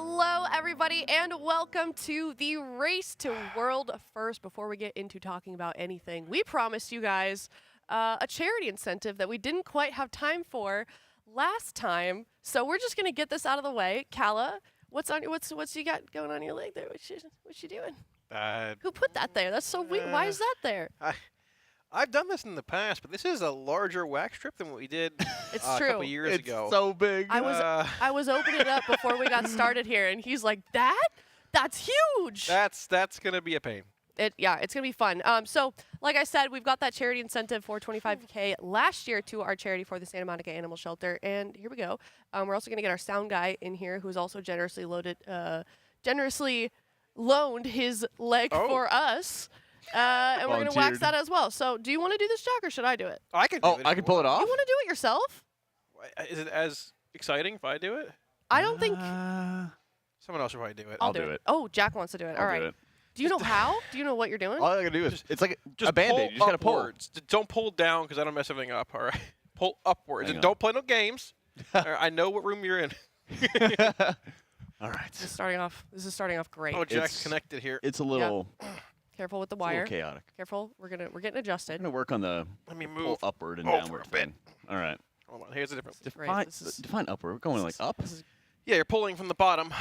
Hello, everybody, and welcome to the Race to World First. Before we get into talking about anything, we promised you guys a charity incentive that we didn't quite have time for last time, so we're just gonna get this out of the way. Kala, what's you got going on your leg there? What you doing? Who put that there? That's so weird. Why is that there? I've done this in the past, but this is a larger wax strip than what we did It's a true. couple years ago. It's so big. I was opening it up before we got started here, and he's like, That's huge. That's gonna be a pain. Yeah, it's gonna be fun. So, like I said, we've got that charity incentive for $25K last year to our charity for the Santa Monica Animal Shelter, and here we go. We're also gonna get our sound guy in here, who's also generously loaned his leg for us. And we're going to wax that as well. So do you want to do this, Jack, or should I do it? I can do it. I can pull it off? You want to do it yourself? Is it as exciting if I do it? I don't think... Someone else should probably do it. I'll do it. Oh, Jack wants to do it. All right. Do you know how? Do you know what you're doing? All I got to do is, it's like a Band-Aid. You just got to pull. Don't pull down because I don't mess everything up, all right? Pull upwards. And don't play no games. I know what room you're in. All right. This is starting off great. Oh, Jack's connected here. It's a little... Careful with the wire. It's a little chaotic. Careful. We're getting adjusted. I'm going to work on the pull upward and downward thing. All right. Hold on. Here's the difference. Define upward. We're going like up? Yeah, you're pulling from the bottom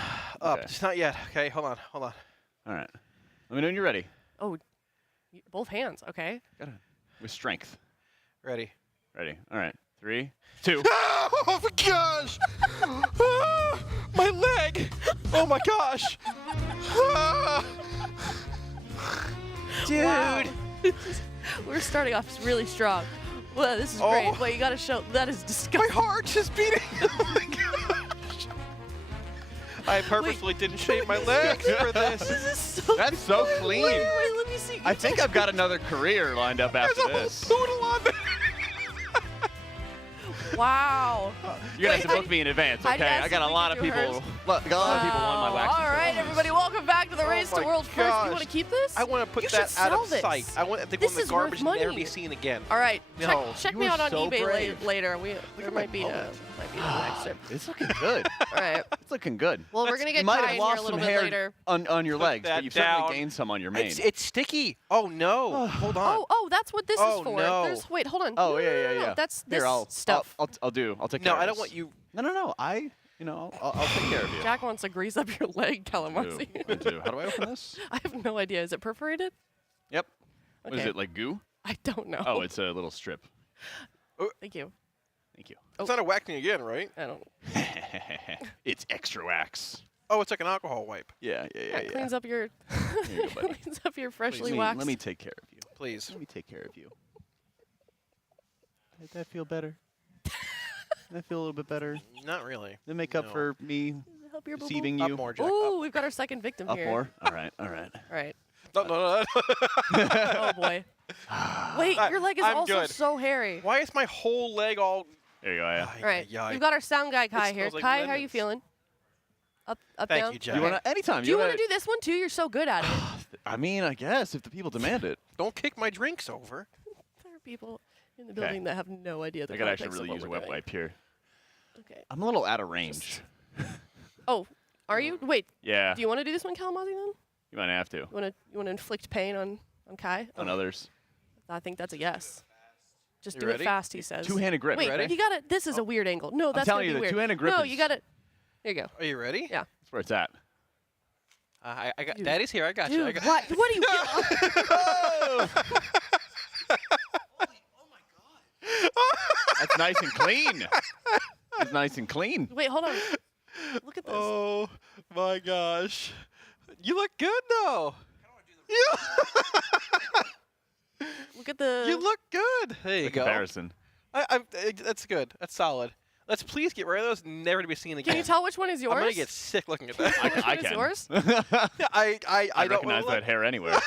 up. Okay. Just not yet. Okay, hold on. All right. Let me know when you're ready. Oh, both hands. Okay. Got it. With strength. Ready. All right. 3, 2. Oh my gosh! My leg! Oh my gosh! Dude! Wow. We're starting off really strong. Well, this is great. Wait, you gotta show. That is disgusting. My heart's just beating. Oh my gosh! I purposely didn't shave my legs for this. This is so. That's so clean. Wait, let me see. I think I've got another career lined up after There's this. a whole poodle on there. Wow. You're going to have to book me in advance, okay? I got a lot of people. On my wax. All right, everybody, welcome back to the Race to World First. You want to keep this? I want to put you that out of this. sight. I want to this go in the garbage and never money. be seen again. All right, No. check me You out were on so eBay brave. later. There might be a next trip. It's looking good. All right. It's looking good. Well, we're gonna get you might Kai have in here a lost little some bit hair later. on your legs, but you've certainly gained some on your mane. It's sticky. Oh no! Hold on. Oh, that's what this is for. No. Wait, hold on. Oh no, yeah. That's Here, this stuff. I'll take care of this. No, I don't want you. No. I'll take care of you. Jack wants to grease up your leg, Kalamazoo. I do. How do I open this? I have no idea. Is it perforated? Yep. What is Okay. it, like goo? I don't know. Oh, it's a little strip. Thank you. Thank you. It's not a waxing again, right? I don't. It's extra wax. Oh, it's like an alcohol wipe. Yeah. It cleans up your Here you go, buddy. cleans up your freshly Let waxed. me take care of you. Please. Let me take care of you. Did that feel better? Did that feel a little bit better? Not really. Did it make up for me Help your boo-boo. deceiving Up you? more, Jack. Ooh, we've got our second victim Up here. more? All right. All right. No. Oh boy. Wait, your leg is I'm also good. so hairy. Why is my whole leg all? There you go, yeah. All right. We've got our sound guy Kai here. smells like Kai, how are you lemons. feeling? Up, Thank down. you, Jack. You want to, anytime. Do you want to do this one too? You're so good at it. I mean, I guess, if the people demand it. Don't kick my drinks over. There are people in the building that have no idea the I could actually context of really what use a we're wet doing. wipe here. Okay. I'm a little out of range. Oh, are you? Wait. Yeah. Do you want to do this one, Kalamazoo, then? You might have to. You want to inflict pain on Kai? On others. I think that's a yes. Just You do ready? it fast, he says. Two-handed grip. Wait, Ready? you got it. This is a weird angle. No, that's telling gonna you, be the weird. two-handed grip No, is- you got it. There you go. Are you ready? Yeah. That's where it's at. I got. Daddy's here. I got you. I Dude, got. what are you doing? That's nice and clean. It's nice and clean. Wait, hold on. Look at this. Oh my gosh! You look good though. Look at the. You look good. There you The go. comparison. That's good. That's solid. Let's please get rid of those, never to be seen again. Can you tell which one is yours? I'm gonna get sick looking at that. Which I one is can. yours? Yeah, I I don't recognize wanna that hair anywhere.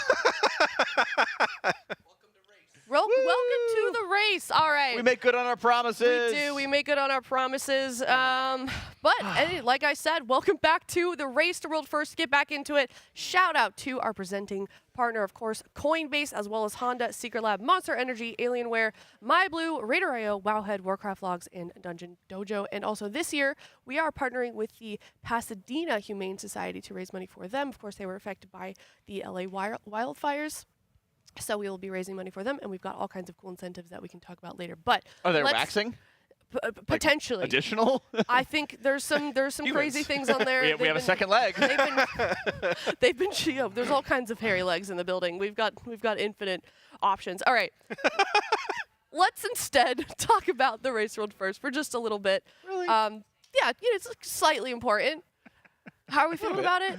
Welcome to the race. All right. We make good on our promises. We do. We make good on our promises. Like I said, welcome back to the Race to World First. Get back into it. Shout out to our presenting partner, of course, Coinbase, as well as Honda, Secret Lab, Monster Energy, Alienware, MyBlue, RaiderIO, Wowhead, Warcraft Logs, and DungeonDojo. And also this year, we are partnering with the Pasadena Humane Society to raise money for them. Of course, they were affected by the LA wildfires. So we will be raising money for them, and we've got all kinds of cool incentives that we can talk about later. But are they waxing? Potentially. Like additional? I think there's some crazy things on there. we have a second leg. They've been there's all kinds of hairy legs in the building. We've got infinite options. All right. Let's instead talk about the Race World First for just a little bit. Really? Yeah, it's slightly important. How are we feeling about it?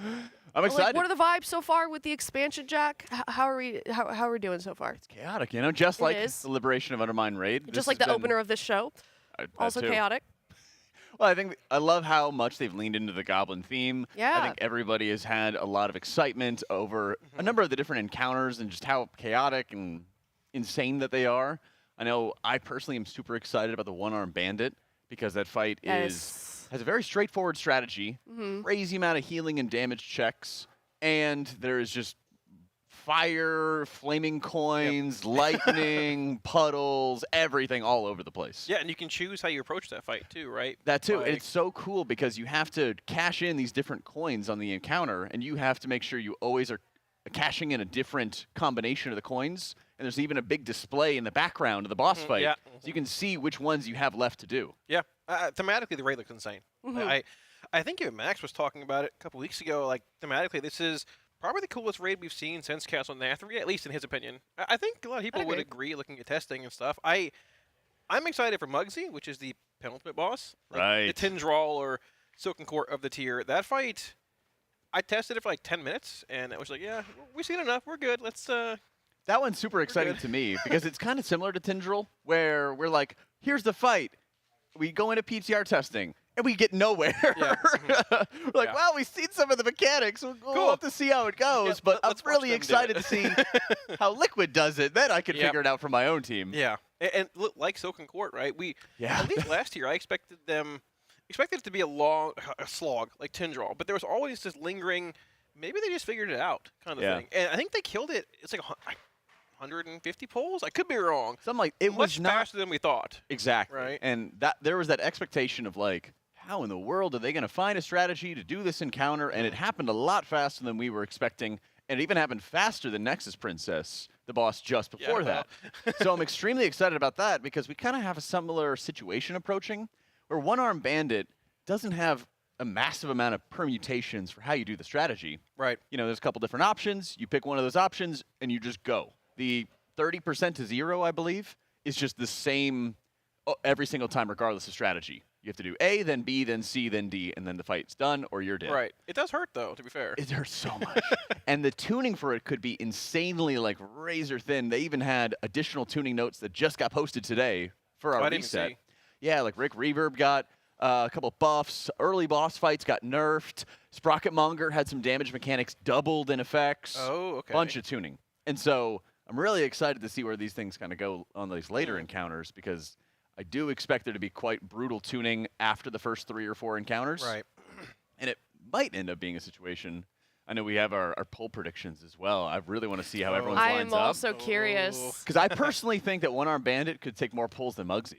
I'm excited. Like, what are the vibes so far with the expansion, Jack? How are we doing so far? It's chaotic, just like the liberation of Undermine raid. Just like the opener of this show. Also chaotic. Well, I love how much they've leaned into the Goblin theme. Yeah. I think everybody has had a lot of excitement over a number of the different encounters and just how chaotic and insane that they are. I know I personally am super excited about the one-armed bandit because that fight has a very straightforward strategy, crazy amount of healing and damage checks, and there is just fire, flaming coins, lightning, puddles, everything all over the place. Yeah, and you can choose how you approach that fight too, right? That too. It's so cool because you have to cash in these different coins on the encounter, and you have to make sure you always are cashing in a different combination of the coins. And there's even a big display in the background of the boss fight, so you can see which ones you have left to do. Yeah, thematically the raid looks insane. I think even Max was talking about it a couple weeks ago. Like thematically, this is probably the coolest raid we've seen since Castle Nathria, at least in his opinion. I think a lot of people would agree, looking at testing and stuff. I'm excited for Muggsy, which is the penultimate boss, right? The Tindral or Silken Court of the tier. That fight, I tested it for like 10 minutes, and I was like, yeah, we've seen enough. We're good. Let's. That one's super exciting to me because it's kind of similar to Tindral, where we're like, here's the fight. We go into PTR testing, and we get nowhere. Yeah. We're like, well, we've seen some of the mechanics. We'll have to see how it goes. But I'm really excited to see how Liquid does it. Then I can figure it out for my own team. Yeah. And look, like Silken Court, right? At least last year, I expected it to be a slog, like Tindral. But there was always this lingering, maybe they just figured it out kind of thing. And I think they killed it. It's like 150 pulls? I could be wrong. Something like it was much faster than we thought. Exactly. Right. And that there was that expectation of like, how in the world are they going to find a strategy to do this encounter? And it happened a lot faster than we were expecting. And it even happened faster than Nexus Princess, the boss just before that. So I'm extremely excited about that because we kind of have a similar situation approaching where one-armed bandit doesn't have a massive amount of permutations for how you do the strategy. Right. There's a couple different options. You pick one of those options and you just go. The 30% to 0, I believe, is just the same every single time, regardless of strategy. You have to do A, then B, then C, then D, and then the fight's done, or you're dead. Right. It does hurt, though, to be fair. It hurts so much. And the tuning for it could be insanely, razor thin. They even had additional tuning notes that just got posted today for our reset. Yeah, Rick Reverb got a couple buffs. Early boss fights got nerfed. Sprocketmonger had some damage mechanics doubled in effects. Oh, okay. Bunch of tuning. And so I'm really excited to see where these things kind of go on these later encounters because I do expect there to be quite brutal tuning after the first 3 or 4 encounters. Right. And it might end up being a situation. I know we have our poll predictions as well. I really want to see how everyone's lines up. I am also curious. Because I personally think that one-armed bandit could take more pulls than Muggsy.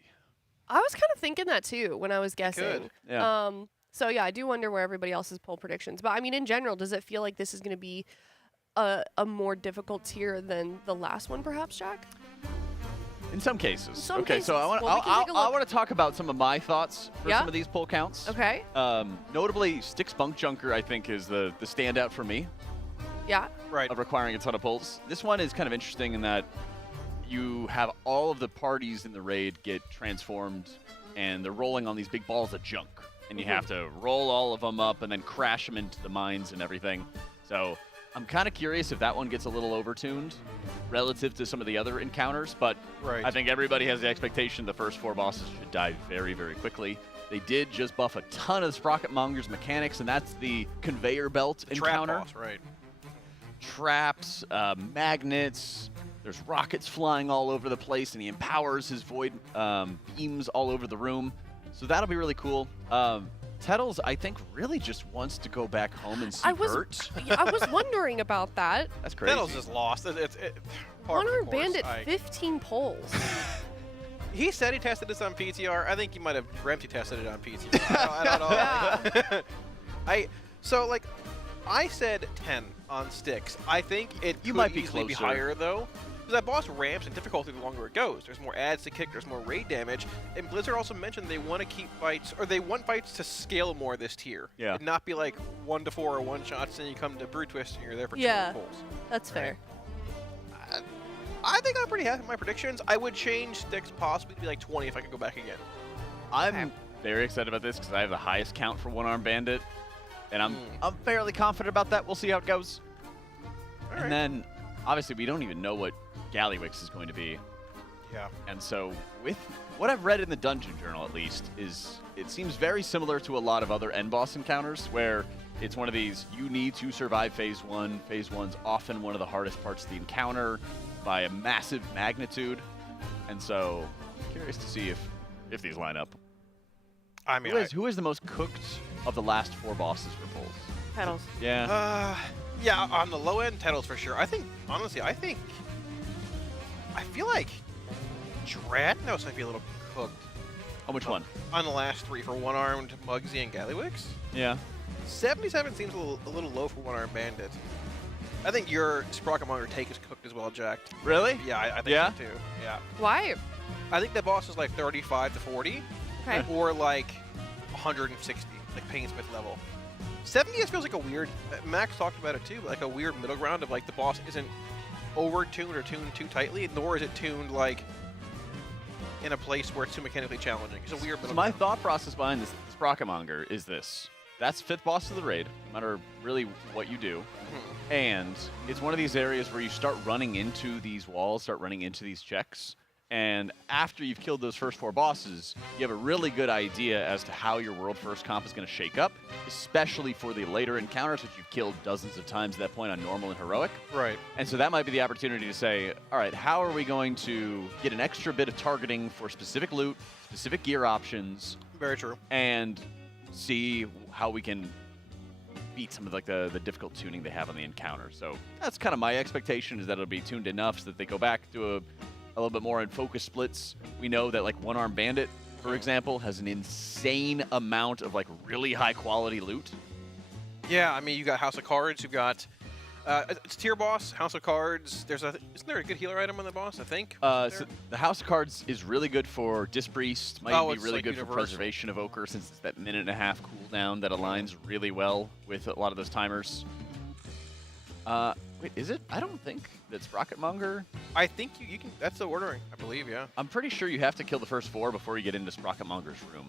I was kind of thinking that too when I was guessing. Yeah. So yeah, I do wonder where everybody else's poll predictions. But I mean, in general, does it feel like this is going to be a more difficult tier than the last one, perhaps, Jack? In some cases. So I want to talk about some of my thoughts for some of these poll counts. Okay. Notably, Styx Bunk Junker, I think, is the standout for me. Yeah. Right. Of requiring a ton of pulls. This one is kind of interesting in that you have all of the parties in the raid get transformed, and they're rolling on these big balls of junk. And you have to roll all of them up and then crash them into the mines and everything. So I'm kind of curious if that one gets a little overtuned relative to some of the other encounters, but I think everybody has the expectation the first 4 bosses should die very, very quickly. They did just buff a ton of Sprocketmonger's mechanics, and that's the conveyor belt encounter. Trap boss, right. Traps, magnets, There's rockets flying all over the place, and he empowers his void beams all over the room. So that'll be really cool. Tettles, I think, really just wants to go back home and see Bert. I was wondering about that. That's crazy. Tettles is lost. One-Armed Bandit, 15 polls. He said he tested this on PTR. I think he might have dreamt he tested it on PTR. I don't know. So like, I said 10 on sticks. I think it might could easily be higher though. Because that boss ramps in difficulty the longer it goes. There's more ads to kick, there's more raid damage. And Blizzard also mentioned they want to keep fights, or they want fights to scale more this tier. Yeah. And not be like 1 to 4 or one shots, and you come to Brute Twist and you're there for 200 pulls. That's fair. I think I'm pretty happy with my predictions. I would change sticks possibly to be like 20 if I could go back again. I'm very excited about this because I have the highest count for One-Armed Bandit. And I'm fairly confident about that. We'll see how it goes. And then, obviously, we don't even know what Gallywix is going to be. Yeah. And so, with what I've read in the Dungeon Journal, at least, is it seems very similar to a lot of other end boss encounters, where it's one of these, you need to survive Phase 1. Phase 1's often one of the hardest parts of the encounter by a massive magnitude. And so, I'm curious to see if these line up. I mean, who is the most cooked of the last 4 bosses for pulls? Tettles. Yeah. Yeah, on the low end, Tettles for sure. I think, honestly, I feel like Dradnos might be a little cooked. On which one? On the last 3 for One-Armed, Muggsy, and Gallywix. Yeah. 77 seems a little low for One-Armed Bandit. I think your Sprocketmonger take is cooked as well, Jack. Really? Yeah, I think so too. Yeah. Why? I think that boss is like 35 to 40. Okay. Or like 160, like Painsmith level. 70 just feels like a weird, Max talked about it too, but like a weird middle ground of like the boss isn't over-tuned or tuned too tightly, nor is it tuned like in a place where it's too mechanically challenging. It's a weird middle So my ground. thought process behind this Sprocketmonger is this. That's 5th boss of the raid, no matter really what you do. And it's one of these areas where you start running into these walls, start running into these checks. And after you've killed those first 4 bosses, you have a really good idea as to how your World First comp is going to shake up, especially for the later encounters, which you've killed dozens of times at that point on normal and heroic. Right. And so that might be the opportunity to say, all right, how are we going to get an extra bit of targeting for specific loot, specific gear options, Very true. and see how we can beat some of like the difficult tuning they have on the encounter. So that's kind of my expectation, is that it'll be tuned enough so that they go back to a little bit more in focus splits. We know that like One-Armed Bandit, for example, has an insane amount of like really high quality loot. Yeah, I mean, you got House of Cards, you've got, it's tier boss, House of Cards. Isn't there a good healer item on the boss, I think? So the House of Cards is really good for Dispriest, might be it's really like good for Preservation of Ochre, since it's that 1.5-minute cooldown that aligns really well with a lot of those timers. Wait, is it? I don't think that's Sprocketmonger. I think you can, that's the ordering, I believe, yeah. I'm pretty sure you have to kill the first 4 before you get into Sprocketmonger's room.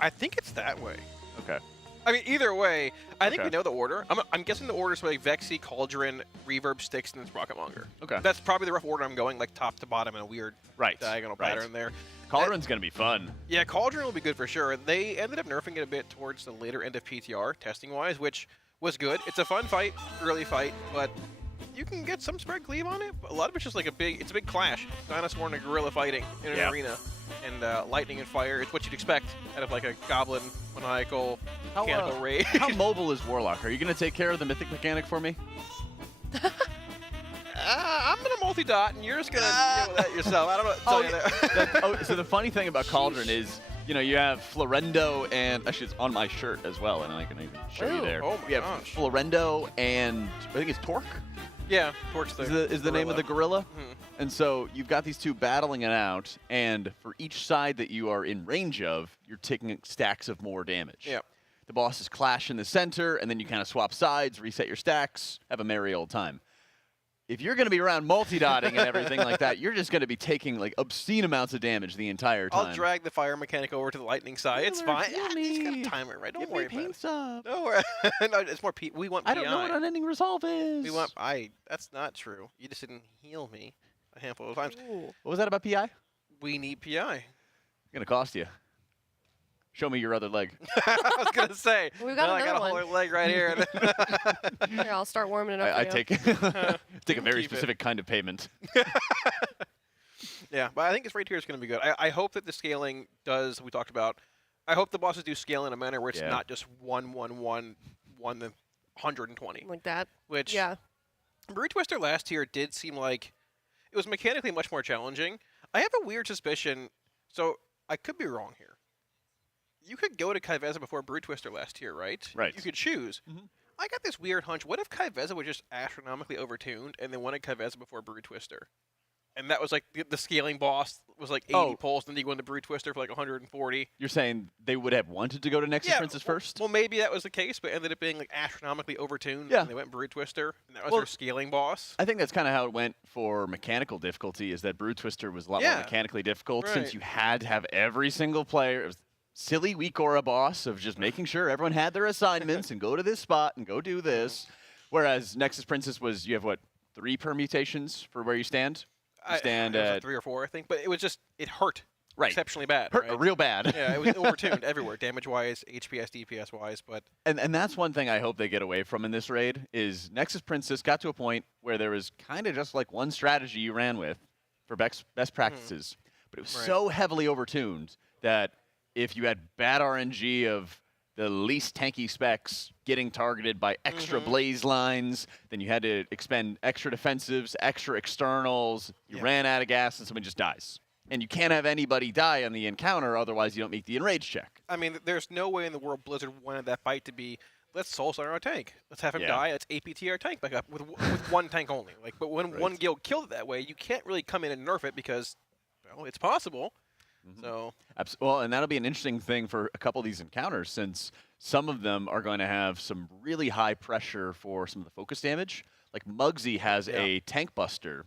I think it's that way. Okay. I mean, either way, I think we know the order. I'm guessing the order is like Vexy, Cauldron, Reverb, Sticks, and then Sprocketmonger. Okay. That's probably the rough order I'm going, like top to bottom in a weird diagonal pattern there. Cauldron's going to be fun. Yeah, Cauldron will be good for sure. They ended up nerfing it a bit towards the later end of PTR, testing-wise, which was good. It's a fun fight, early fight, but you can get some spread cleave on it. But a lot of it's just like it's a big clash. Dinosaur and a gorilla fighting in an arena. And lightning and fire, it's what you'd expect out of like a goblin, maniacal, mechanical raid. How mobile is Warlock? Are you going to take care of the mythic mechanic for me? I'm going to multi-dot, and you're just going to deal with that yourself. I don't know what to tell you there. So the funny thing about Cauldron is, you have Florendo, and actually it's on my shirt as well, and I can even show you there. Oh my gosh. Florendo and I think it's Torque. Yeah, Torque's is the name of the gorilla. Mm-hmm. And so you've got these two battling it out, and for each side that you are in range of, you're taking stacks of more damage. Yeah. The bosses clash in the center, and then you kind of swap sides, reset your stacks, have a merry old time. If you're going to be around multi-dotting and everything like that, you're just going to be taking like obscene amounts of damage the entire time. I'll drag the fire mechanic over to the lightning side. It's fine. You just got to time it right. Don't worry about it. Don't worry. No, it's more P. We want PI. I don't know what unending resolve is. We want That's not true. You just didn't heal me a handful of times. Ooh. What was that about PI? We need PI. It's going to cost you. Show me your other leg. I was gonna say. We've got I got a another whole one. other leg right here. Here, I'll start warming it up. I for you. take take a very Keep it. specific kind of payment. Yeah, but I think this right here is going to be good. I hope that the scaling does. We talked about. I hope the bosses do scale in a manner where it's Yeah. not just 1, 1, 1, 1 to 120. Like that. Which Yeah. Brew Twister last tier did seem like it was mechanically much more challenging. I have a weird suspicion, so I could be wrong here. You could go to Kaiveza before Brew Twister last tier, right? Right. You could choose. Mhm. I got this weird hunch. What if Kaiveza was just astronomically overtuned and they wanted Kaiveza before Brew Twister? And that was like the scaling boss was like 80 pulls, then you go into Brew Twister for like 140. You're saying they would have wanted to go to Nexus Princess first? Well, maybe that was the case, but ended up being like astronomically overtuned. Yeah. And they went Brew Twister, and that was Well, their scaling boss. I think that's kind of how it went for mechanical difficulty, is that Brew Twister was a lot more Yeah. mechanically difficult Right. since you had to have every single player. It was silly weak aura boss of just making sure everyone had their assignments and go to this spot and go do this. Whereas Nexus Princess was, you have what, 3 permutations for where you stand? You stand it was like at 3 or 4, I think, but it was just it hurt Right. exceptionally bad. hurt right? real bad. Yeah, it was overtuned everywhere, damage-wise, HPS, DPS-wise, but And that's one thing I hope they get away from in this raid is Nexus Princess got to a point where there was kind of just like one strategy you ran with for best practices, but it was Right. so heavily overtuned that if you had bad RNG of the least tanky specs getting targeted by extra blaze lines, then you had to expend extra defensives, extra externals, you Yeah. ran out of gas, and someone just dies. And you can't have anybody die on the encounter, otherwise you don't make the enrage check. I mean, there's no way in the world Blizzard wanted that fight to be, let's soul start our tank. Let's have him Yeah. die. Let's APT our tank back up with one tank only. Like, but when Right. one guild killed it that way, you can't really come in and nerf it because, well, it's possible. So Well, and that'll be an interesting thing for a couple of these encounters, since some of them are going to have some really high pressure for some of the focus damage. Like Muggsy has a tank buster.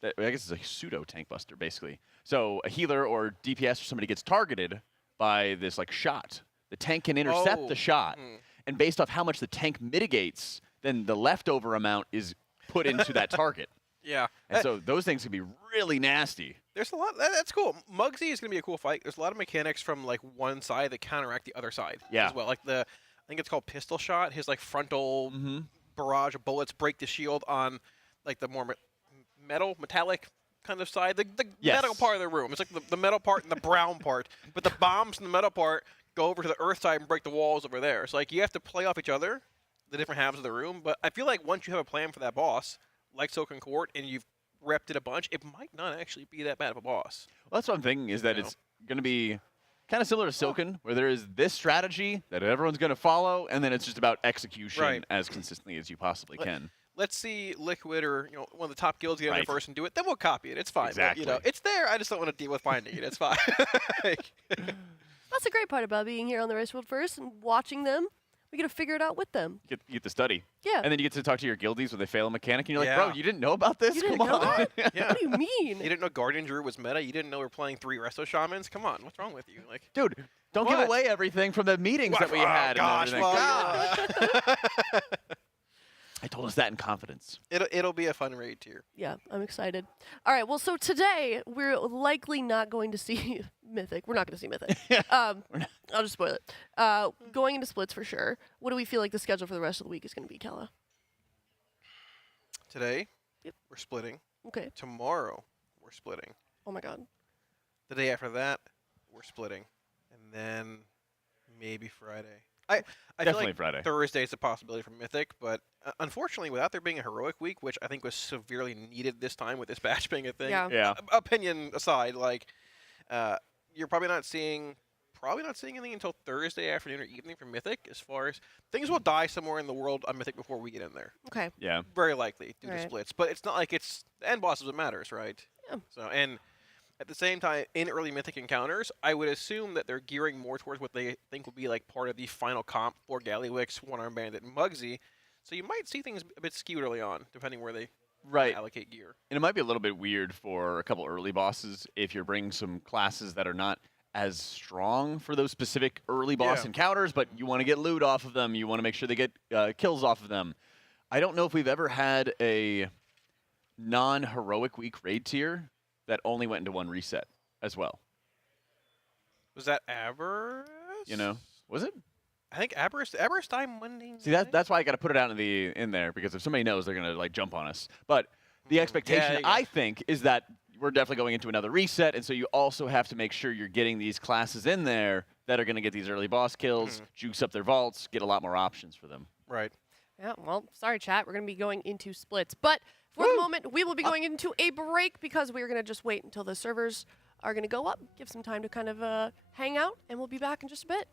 That, I guess it's a pseudo tank buster, basically. So a healer or DPS or somebody gets targeted by this like shot. The tank can intercept the shot, and based off how much the tank mitigates, then the leftover amount is put into that target. yeah, And so those things can be really nasty. there's a lot. That's cool. Muggsy is going to be a cool fight. There's a lot of mechanics from like one side that counteract the other side Yeah. as well. Like I think it's called pistol shot. His like frontal barrage of bullets break the shield on like the more metallic kind of side. The Yes. metal part of the room. It's like the metal part and the brown part. But the bombs in the metal part go over to the earth side and break the walls over there. So like you have to play off each other, the different halves of the room. But I feel like once you have a plan for that boss, like Silken Court, and you've repped it a bunch, it might not actually be that bad of a boss. Well, that's what I'm thinking, is that You know. it's going to be kind of similar to Silken, where there is this strategy that everyone's going to follow, and then it's just about execution Right. as consistently as you possibly can. Let's see Liquid or one of the top guilds get in there Right. first and do it. Then we'll copy it. It's fine. But, Exactly. it's there. I just don't want to deal with finding it. It's fine. Like, That's the great part about being here on the Race World First and watching them. We get to figure it out with them. You get to study. Yeah. And then you get to talk to your guildies when they fail a mechanic, and you're like, Yeah. bro, you didn't know about this? You didn't Come know on. that? Yeah. What do you mean? you didn't know Guardian Druid was meta. You didn't know we're playing 3 Resto Shamans. Come on, what's wrong with you? Like, Dude, don't give What? away everything from the meetings that we oh, had. gosh, and everything. well, I told us that in confidence. it'll be a fun raid tier. Yeah, I'm excited. All right, well, so today we're likely not going to see Mythic. We're not going to see Mythic. I'll just spoil it. Going into splits for sure. What do we feel like the schedule for the rest of the week is going to be, Kala? Today, Yep. we're splitting. Okay. Tomorrow, we're splitting. Oh my God. The day after that, we're splitting. And then maybe Friday. I feel Definitely like Friday. Thursday is a possibility for Mythic, but unfortunately, without there being a heroic week, which I think was severely needed this time with this batch being a thing. Yeah. Yeah. Opinion aside, like you're probably not seeing anything until Thursday afternoon or evening for Mythic. As far as things will die somewhere in the world on Mythic before we get in there. Okay. Yeah. Very likely due to Right. splits, but it's not like it's the end boss is what matters, right? Yeah. So and. At the same time, in early Mythic encounters, I would assume that they're gearing more towards what they think will be like part of the final comp for Gallywix, One-Armed Bandit, and Muggsy. So you might see things a bit skewed early on, depending where they Right. allocate gear. And it might be a little bit weird for a couple early bosses if you're bringing some classes that are not as strong for those specific early boss Yeah. encounters, but you want to get loot off of them. You want to make sure they get kills off of them. I don't know if we've ever had a non-heroic week raid tier that only went into one reset as well. Was that Aberrant? You know, was it? I think Aberystwyth time Monday. See, that's why I got to put it out in there because if somebody knows, they're gonna like jump on us. But the expectation, I think, is that we're definitely going into another reset, and so you also have to make sure you're getting these classes in there that are going to get these early boss kills, juice up their vaults, get a lot more options for them. Right. Yeah, well, sorry, chat. We're going to be going into splits. But for the moment, we will be going into a break because we're going to just wait until the servers are going to go up, give some time to kind of hang out, and we'll be back in just a bit.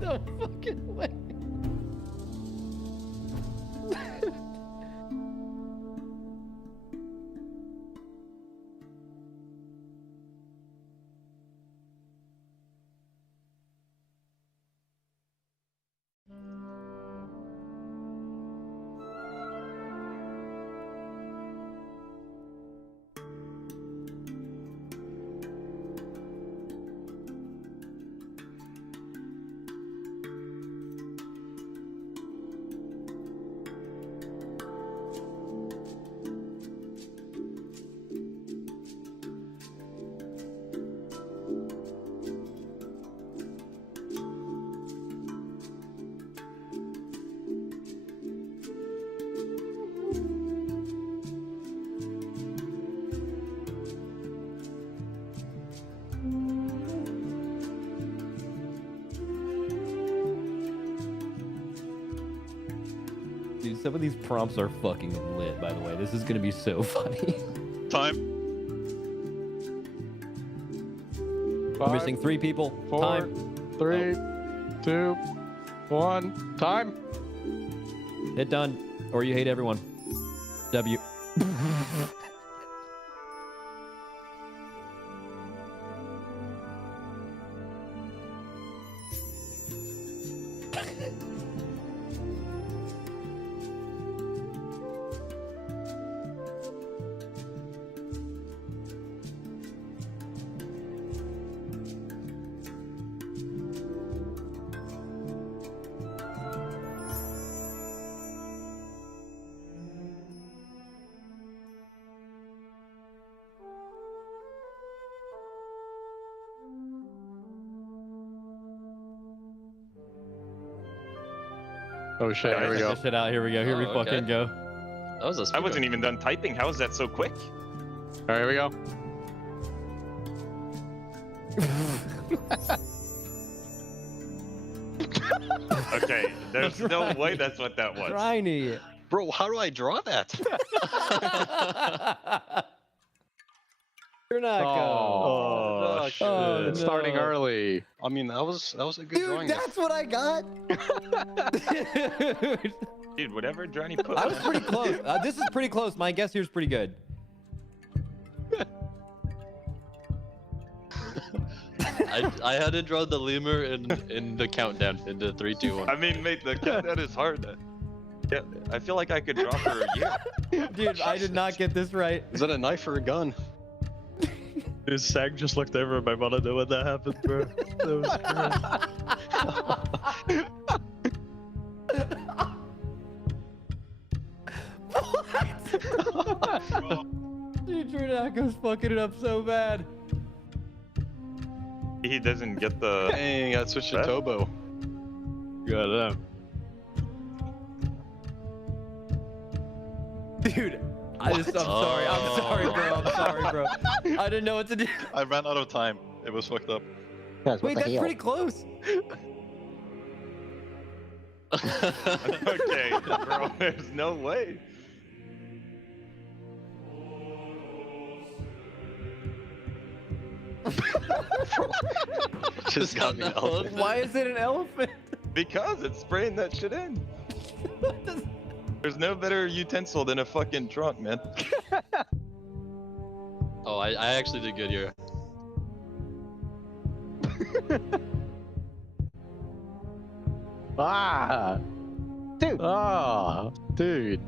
No fucking way. Dude, some of these prompts are fucking lit, by the way. This is gonna be so funny. Time. We're missing 3 people. 4, Time. 3, 2, 1. Time. Hit done. Or you hate everyone. W. Oh shit, here we Check go. this shit out. Here we go. Here we Oh, fucking okay. go. That was a I speed wasn't run. even done typing. How is that so quick? Alright, here we go. Okay, there's no way that's what that was. Tiny. Bro, how do I draw that? You're not Oh, shit. Oh, It's starting no. early. I mean, that was a good drawing. Dude, that's what I got. Dude, Dude, whatever Johnny put. I was pretty close. This is pretty close. My guess here's pretty good. I had to draw the lemur in the countdown into 3, 2, 1. I mean, mate, the countdown is hard. Yeah, I feel like I could draw for a year. Dude, I did not get this right. Is that a knife or a gun? Dude, Sag just looked over at my monitor when that happened, bro. That was great. Dude, Jordako's fucking it up so bad. He doesn't get the. Dang, I switched to What? Tobo. God damn. Dude, I'm sorry. I'm sorry, bro. I'm sorry, bro. I didn't know what to do. I ran out of time. It was fucked up. Wait, that's pretty close. Okay, bro, there's no way. Just got me out. Why is it an elephant? Because it's spraying that shit in. There's no better utensil than a fucking trunk, man. Oh, I actually did good here. Ah! Dude! Ah! Dude!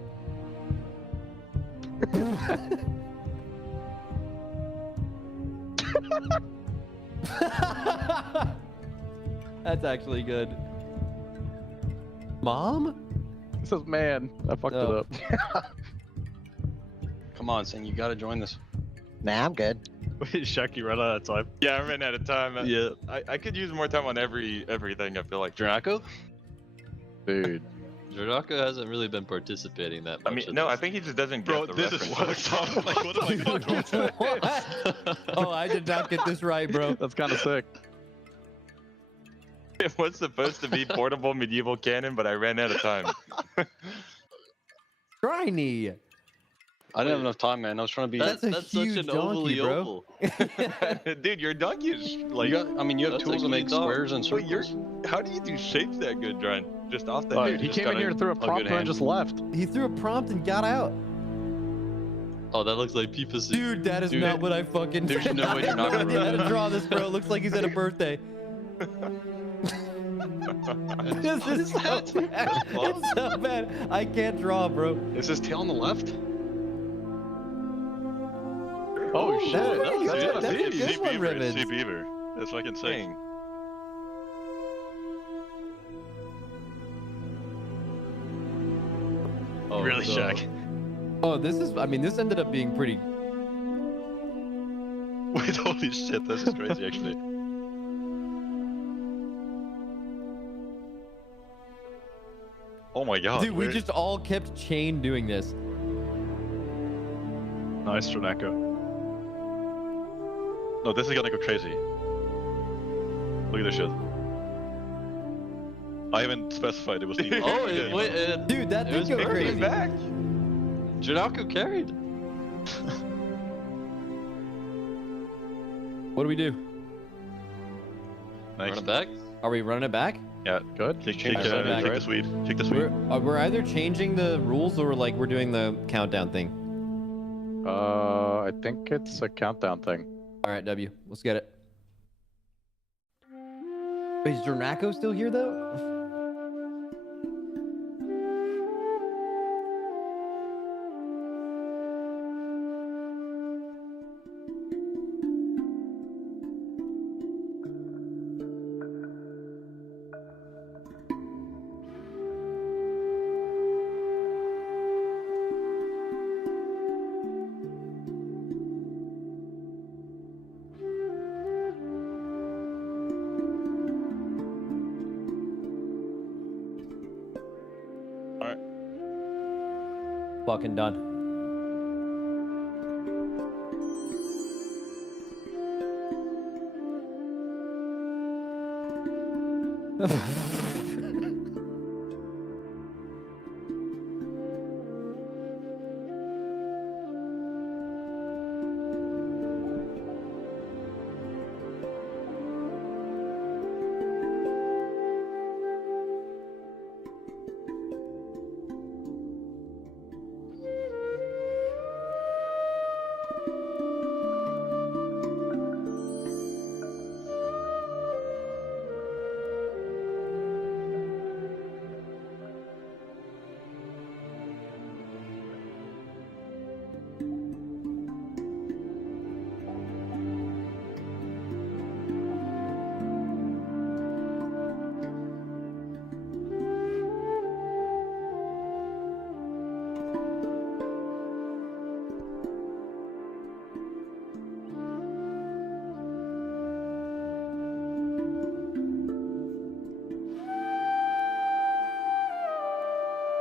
That's actually good. Mom? This is man. I fucked Oh. it up. Come on, Sing, you gotta join this. Nah, I'm good. Wait, Shaq, you ran out of time. Yeah, I ran out of time. Yeah. I could use more time on everything. I feel like. Draco? Dude. Draco hasn't really been participating that much. I mean, in no, I this. think he just doesn't Bro, get the this is reference. fucked up. Like, what am I gonna do? What? Oh, I did not get this right, bro. That's kind of sick. It was supposed to be portable medieval cannon, but I ran out of time. Tiny. I didn't have enough time, man. I was trying to be. That's a That's huge such an donkey, overly bro. oval. Dude, your donkey is like. You got, I mean, you have That's tools to a make clean dog. squares and Wait, circles. how do you do shapes that good, Dron? Just off the Dude, head. he just came in got here, threw a good prompt, and hand. just left. He threw a prompt and got out. Oh, that looks like Peepa's. Dude, that is Dude, not what I fucking. there's no way you're not I gonna didn't know how to remember. draw this, bro. It looks like he's at a birthday. This is so bad. It's so bad. I can't draw, bro. Is his tail on the left? Oh shit! That's That's pretty good. kind of That's a big. good one, Ribbons. Sea beaver. That's fucking sick. Dang. Oh, Really, so- Shaq? Oh, this is. I mean, this ended up being pretty. Wait, holy shit, this is crazy actually. Oh my god. Dude, we we're- just all kept chain doing this. Nice, Tronako. No, this is gonna go crazy. Look at this shit. I haven't specified it was the. Oh, wait, Dude, that It did was go perfect. crazy. Back. Janako carried. What do we do? Run Next. it back. Are we running it back? Yeah, Good. kick, Change kick, the kick settings, the right? Swede. Kick the Swede. We're either changing the rules or like we're doing the countdown thing. I think it's a countdown thing. All right, W. Let's get it. Wait, is Jornako still here though? Fucking done.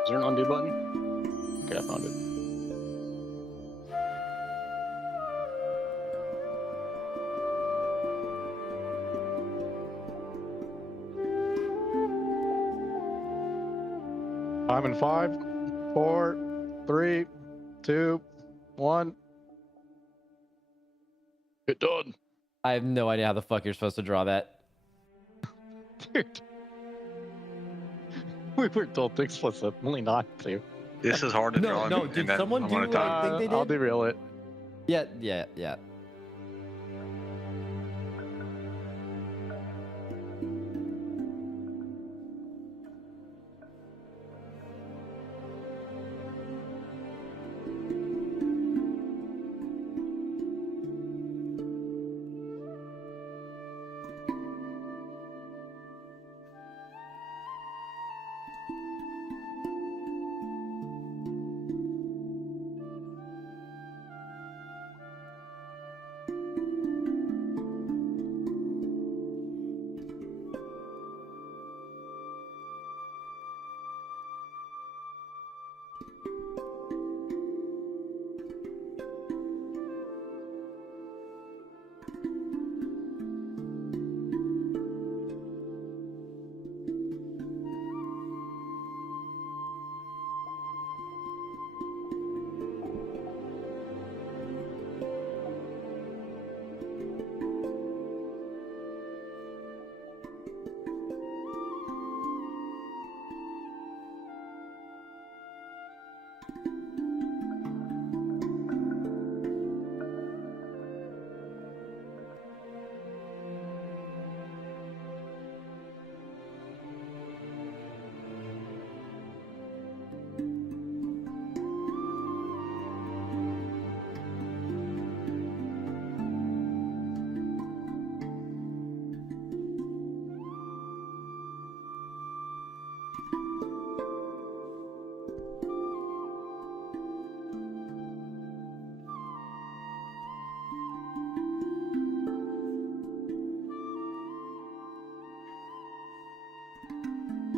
Is there an undo button? Okay, I found it. I'm in 5, 4, 3, 2, 1. Get done. I have no idea how the fuck you're supposed to draw that. Dude. We were told to explicitly not to. This is hard to No, draw. no, in did that someone do amount of what time. I think they I'll did? derail it. Yeah.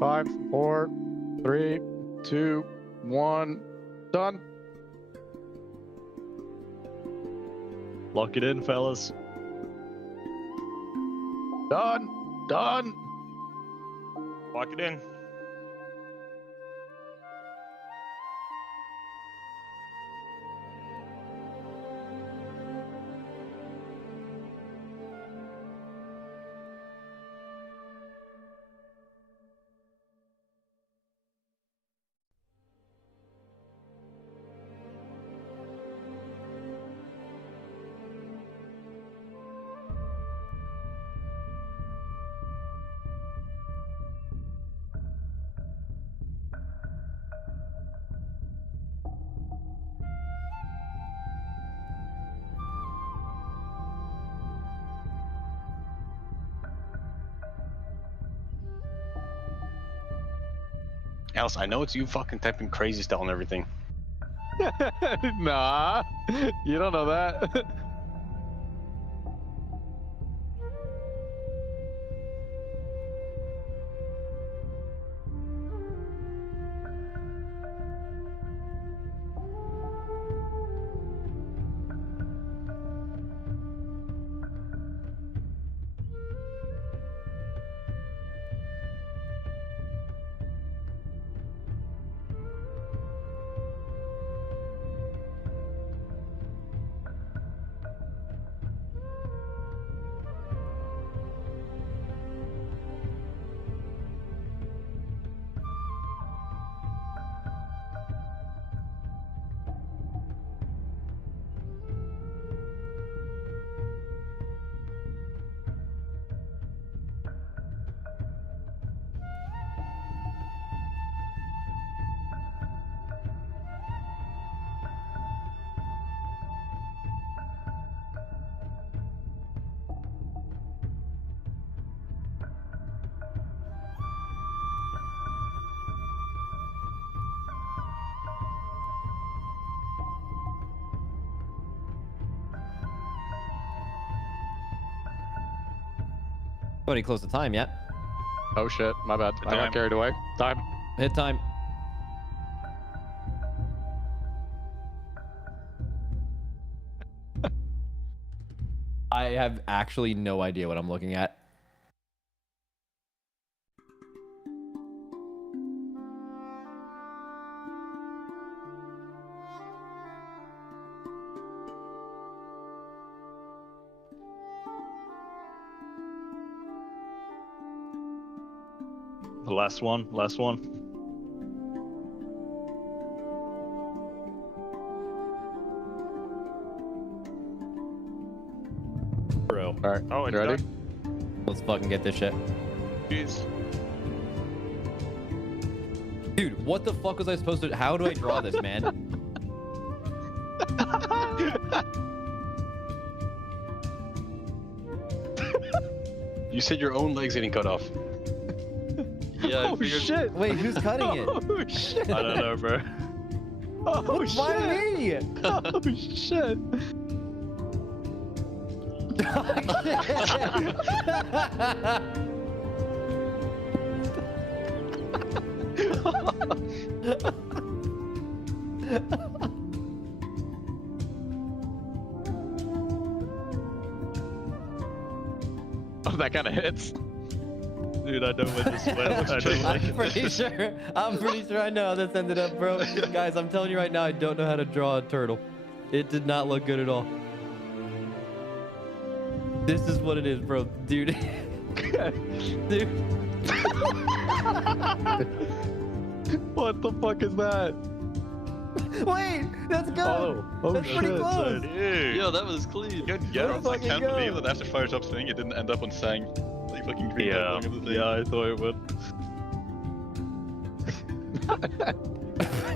5, 4, 3, 2, 1. Done. Lock it in, fellas. Done. Done. Lock it in. Alice, I know it's you fucking typing crazy style and everything. Nah, you don't know that. Nobody closed the time yet. Oh shit, my bad. I got Time. carried away. Time. Hit time. I have actually no idea what I'm looking at. The last one, last one. Bro, All right. Oh, it's You ready? done. let's fucking get this shit. Jeez. Dude, what the fuck was I supposed to... How do I draw this, man? You said your own leg's getting cut off. Yeah, I Oh figured shit! Wait, who's cutting it? Oh shit! I don't know, bro. Oh shit! Why me? Oh shit! Oh, that kind of hits. Dude, I know where this went. I know I'm pretty sure. I'm pretty sure I know how this ended up, bro. Guys, I'm telling you right now, I don't know how to draw a turtle. It did not look good at all. This is what it is, bro, dude. Dude. What the fuck is that? Wait, that's good. Oh That's pretty shit! close. Dude. yeah, that was clean. Good Let's go. fucking go. that after Photoshop thing, it didn't end up on Sang. Like fucking green Yeah, along of the thing. yeah, I thought it would.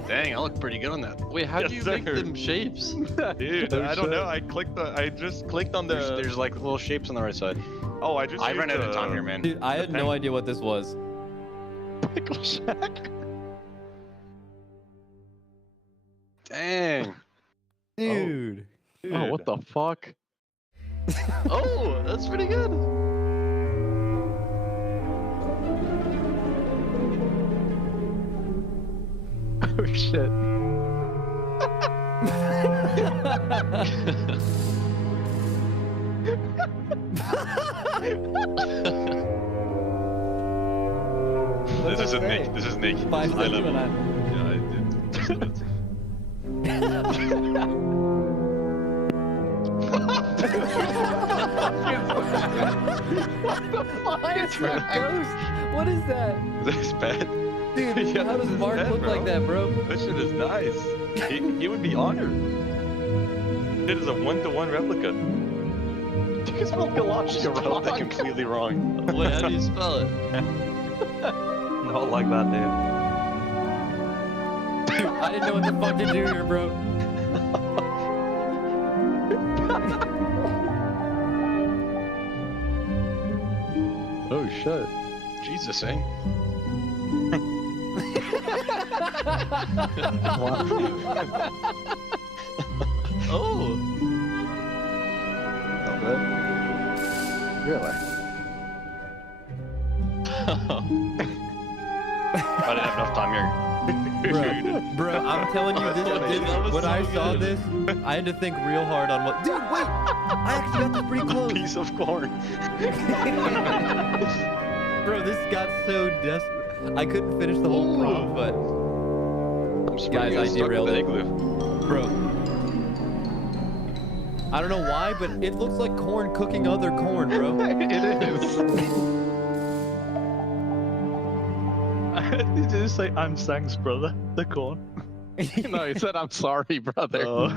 Dang, I look pretty good on that. Wait, how do you Yes, make sir. them shapes? Dude, Oh, I don't know. shit. I just clicked on the. There's like little shapes on the right side. Oh, I just. I ran used, out of time here, man. Dude, I had no idea what this was. Pickle Shack. Dang. Dude. Oh, what the fuck? Oh, that's pretty good. Oh shit. This is Nick. This is Nick. Bye, I love it. Yeah, I did. Why is that ghost? What is that? This bad. Dude, Yeah, how does this is Mark bad, look bro. like that, bro? That shit is nice. He would be honored. It is a 1-to-1 replica. Because I'm You wrote that completely wrong. Wait, how do you spell it? Not like that, dude. I didn't know what the fuck to do here, bro. Oh shit. Jesus, eh? Oh. Not bad. Really? I didn't have enough time here. Bro, I'm telling you, when I saw this, I had to think real hard on what. Dude, wait! I actually got this pretty close. Piece of corn. Bro, this got so desperate. I couldn't finish the whole prompt, but. Guys, I derailed it. Bro. I don't know why, but it looks like corn cooking other corn, bro. It is. Did you say I'm Sang's brother? The corn. No, he said I'm sorry, brother. Oh.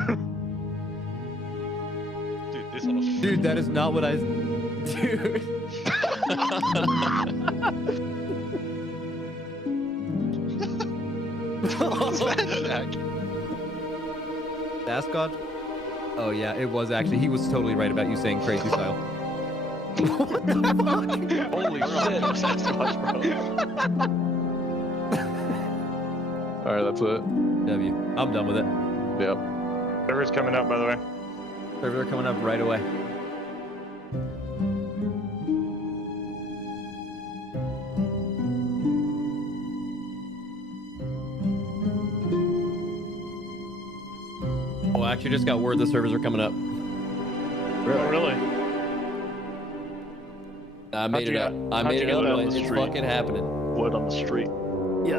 Dude, this one. Dude, that is not what I. Dude. What's that, Jack? Ascot? Oh yeah, it was actually. He was totally right about you saying crazy style. What the fuck? Holy shit, Sasquatch, bro. Alright, that's it. W. I'm done with it. Yep. Server's coming up, by the way. Servers are coming up right away. Oh, I actually just got word the servers are coming up. Oh, really? I made it up. I made it up. It's fucking happening. Word on the street. Yeah.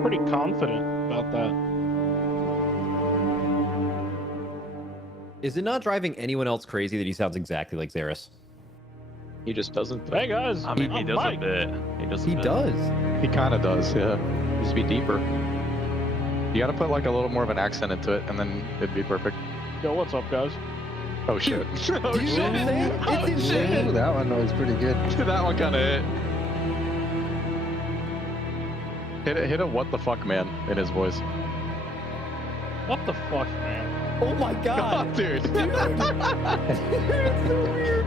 Pretty confident about that. Is it not driving anyone else crazy that he sounds exactly like Xeris? He just doesn't. Hey guys, I mean, he I'm does Mike. a bit. He does a He bit. does. He kind of does, yeah. Just be deeper. You gotta put like a little more of an accent into it, and then it'd be perfect. Yo, what's up, guys? Oh shit. Oh shit. It's insane. That one was pretty good. That one kind of hit. Hit a what the fuck man in his voice. What the fuck, man? Oh my god. Dude. It's so weird.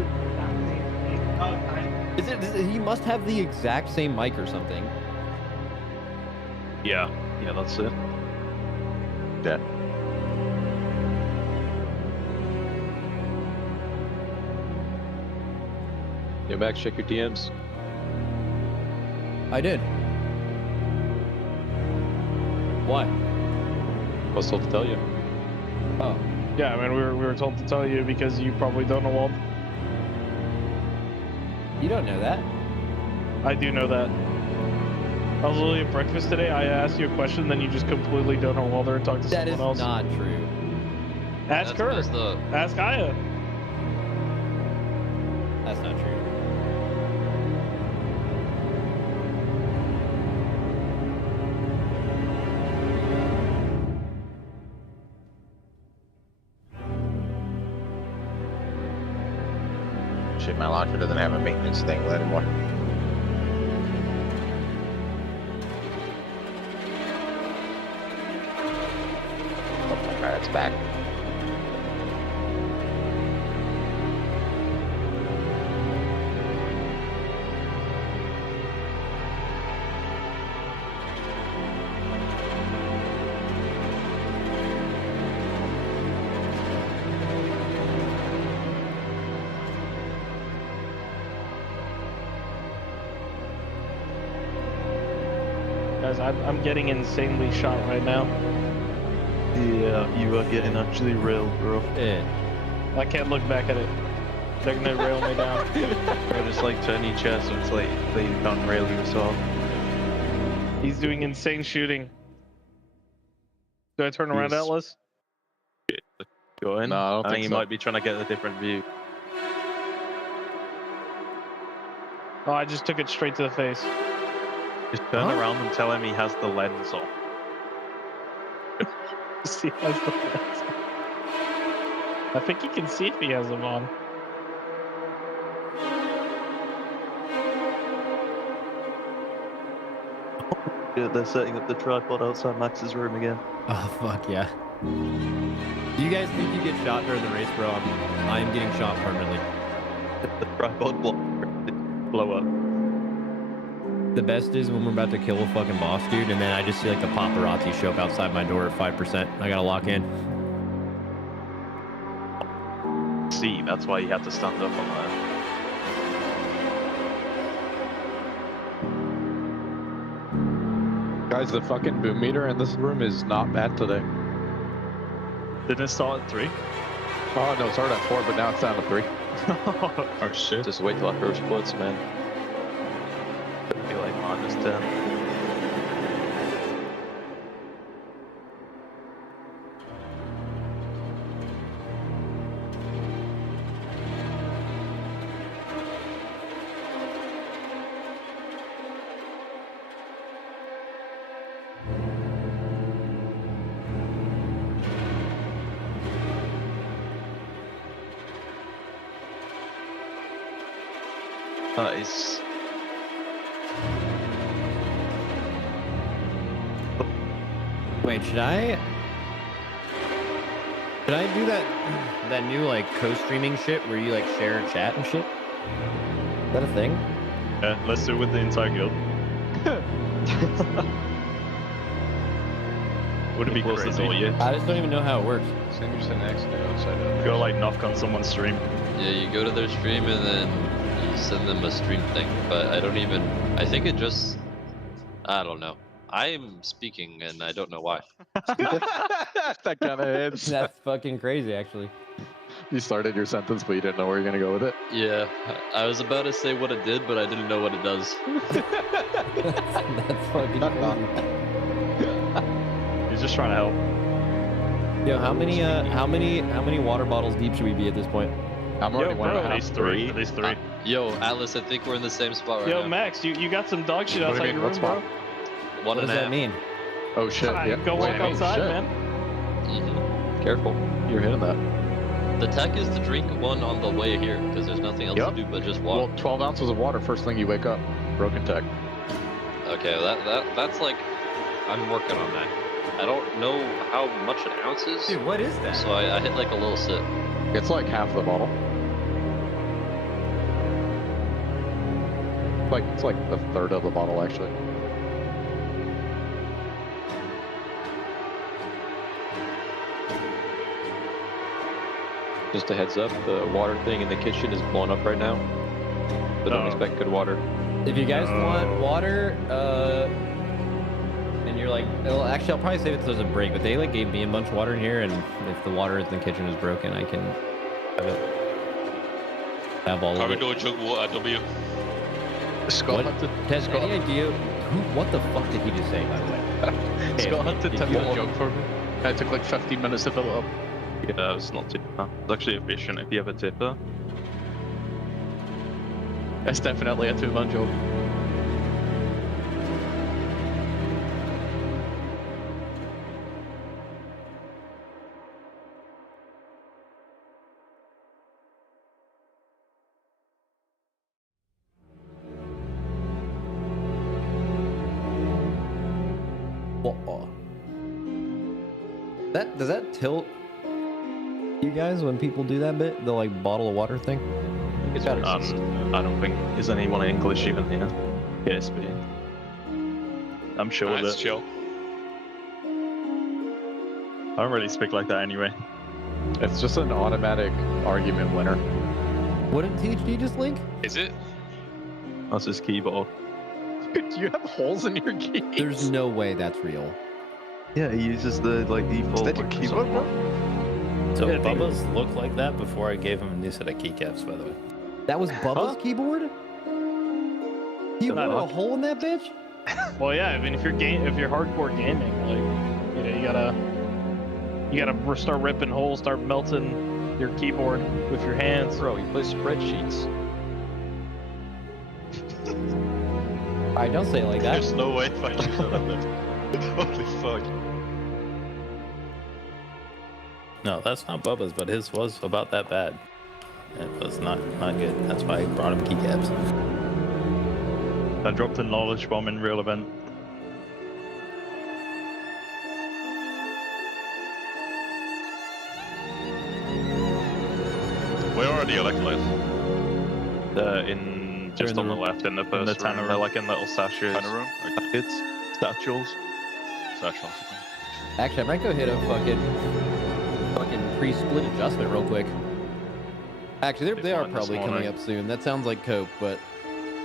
Is it, he must have the exact same mic or something. Yeah, that's it. Yeah. Get back, check your DMs. I did. Why? I was told to tell you. Oh. Yeah, man, we were told to tell you because you probably don't know Wald. You don't know that. I do know that. I was literally at breakfast today. I asked you a question, then you just completely don't know Walder and talk to That is someone else. not true. Ask her. That's the Ask Aya. That's not true. Shit, my launcher doesn't have a maintenance thing anymore. Alright, it's back. guys. I'm getting insanely shot right now. Yeah, you are getting actually railed, bro. Yeah. I can't look back at it. They're gonna rail me down. Bro, just like turn your chair so it's like they can't rail you as well. He's doing insane shooting. Do I turn around, Yes. Atlas? Go in. No, I don't I think think he so. might be trying to get a different view. Oh, I just took it straight to the face. Just turn around and tell him he has the lens on. See, has the lens. I think he can see if he has them on. Yeah, they're setting up the tripod outside Max's room again. Oh fuck yeah. Do you guys think you get shot during the race, bro? I'm getting shot permanently. The tripod blow up. The best is when we're about to kill a fucking boss dude, and then I just see like the paparazzi show up outside my door at 5%. I gotta lock in. See, that's why you have to stand up on there. Guys, the fucking boom meter in this room is not bad today. Didn't it start at 3? Oh no, it started at 4, but now it's down to 3. Oh shit. Just wait till I first splits, man. It'd be like -10. Nice. Wait, should I do that new like co-streaming shit where you like share a chat and shit? Is that a thing? Yeah, let's do it with the entire guild. Would it be Close the crazy? door, yeah. I just don't even know how it works. Same just an accident outside of Go like knock on someone's stream. Yeah, you go to their stream and then you send them a stream thing, but I think it just, I don't know. I'm speaking and I don't know why. that kind of hits. That's fucking crazy, actually. You started your sentence, but you didn't know where you're gonna go with it. Yeah, I was about to say what it did, but I didn't know what it does. That's fucking crazy. He's just trying to help. Yo, how many water bottles deep should we be at this point? I'm Yo, already one bro, and a at half, least 3. At least 3. Yo, Atlas, I think we're in the same spot right Yo, now. Max, you got some dog shit What do you outside mean? your What room, bro? spot? One What and does a that half. mean? Oh shit! Yeah. Go walk Wait, outside, shit. man. Mhm. Careful. You're hitting that. The tech is to drink one on the way here, because there's nothing else Yup. to do but just Well, walk. 12 ounces of water first thing you wake up. Broken tech. Okay, that's like, I'm working on that. I don't know how much an ounce is, Dude, what is that? so I hit like a little sip. It's like half the bottle. It's like a third of the bottle actually. Just a heads up, the water thing in the kitchen is blowing up right now. But don't Oh. expect good water. If you guys want water, and you're like, well, actually, I'll probably save it till there's a break. But they like gave me a bunch of water in here, and if the water in the kitchen is broken, I can have all of it. Corridor jug water, W. Scott What? had to, Tez, any idea? What the fuck did he just say, by the way? Scott had to Did tip you- a jug for me. It took like 15 minutes to fill it up. Yeah, it's not too bad. It's actually efficient if you have a tipper. It's definitely a 2-man job. Does that tilt you guys when people do that bit? The like bottle of water thing? It's I don't think is anyone English even here. KSB. I'm sure That's that. chill. I don't really speak like that anyway. It's just an automatic argument winner. What did THD just link? Is it? That's his keyboard. Do you have holes in your keys? There's no way that's real. Yeah, he uses the default. Is that your keyboard, bro? So Yeah, Bubba's looked like that before I gave him a new set of keycaps, by the way. That was Bubba's keyboard? He Not wore a up. hole in that bitch? Well, yeah. I mean, if you're hardcore gaming, like, you know, you gotta start ripping holes, start melting your keyboard with your hands. Bro, he plays spreadsheets. Alright, don't say it like that. There's no way if I use that on that. Holy fuck. No, that's not Bubba's, but his was about that bad. It was not good. That's why I brought him keycaps. I dropped a knowledge bomb in real event. Where are the electrolytes? Just on the left in the first room. tanner They're like in little sachets. Tanner room? Okay. Buckets, satchels. Satchels. Actually, I might go hit a fucking pre-split adjustment real quick. Actually, they are Fine this probably coming morning. up soon. That sounds like cope, but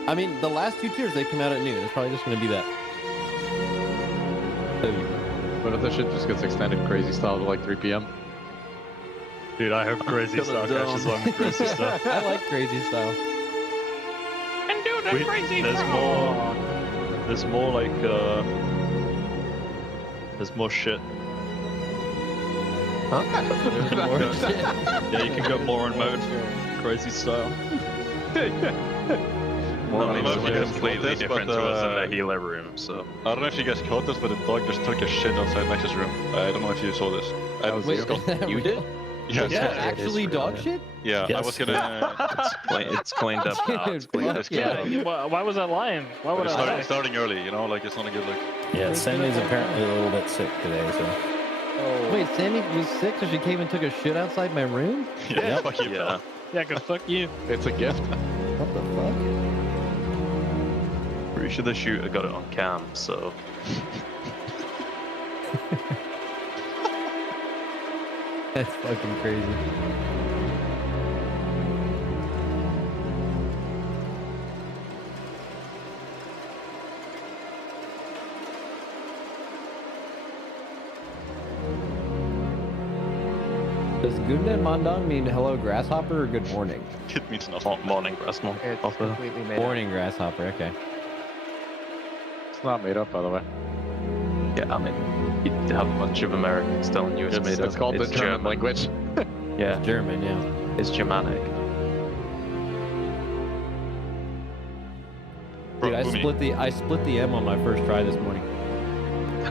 I mean, the last 2 tiers they come out at noon. It's probably just gonna be that. What if the shit just gets extended crazy style to like 3 p.m.? Dude, I hope crazy style catches on with crazy stuff. I like crazy style. And do the crazy There's more like there's more shit. There's more shit. Yeah, you can go more in mode. Crazy style. Well, I I mean, don't know it's if you guys completely caught this, different but, to us in the healer room, so. I don't know if you guys caught this, but the dog just took a shit outside Max's room. I don't know if you saw this. Wait, You did? Yes. Yeah, it is actually real, dog man. shit? Yeah, I Yes. was gonna. It's cleaned up now. It's cleaned up. Yeah. Why was I lying? Why But would it's I lie? starting early, you know, like it's not a good look. Yeah, Sammy's apparently a little bit sick today, so. Wait, Sammy was sick, so she came and took a shit outside my room? Yeah, fuck you, Yeah. pal. Yeah, 'cause fuck you. It's a gift. What the fuck? Pretty sure the shooter got it on cam, so. That's fucking crazy. Does Gunda Mandang mean hello grasshopper or good morning? It means nothing. Morning, Grasmore. It's completely made up. Morning grasshopper, okay. It's not made up, by the way. Yeah, I mean, you have a bunch of Americans telling you it's made up. It's called the German language. Yeah, German, yeah. it's Germanic. Dude, I Boomy. split the M on my first try this morning.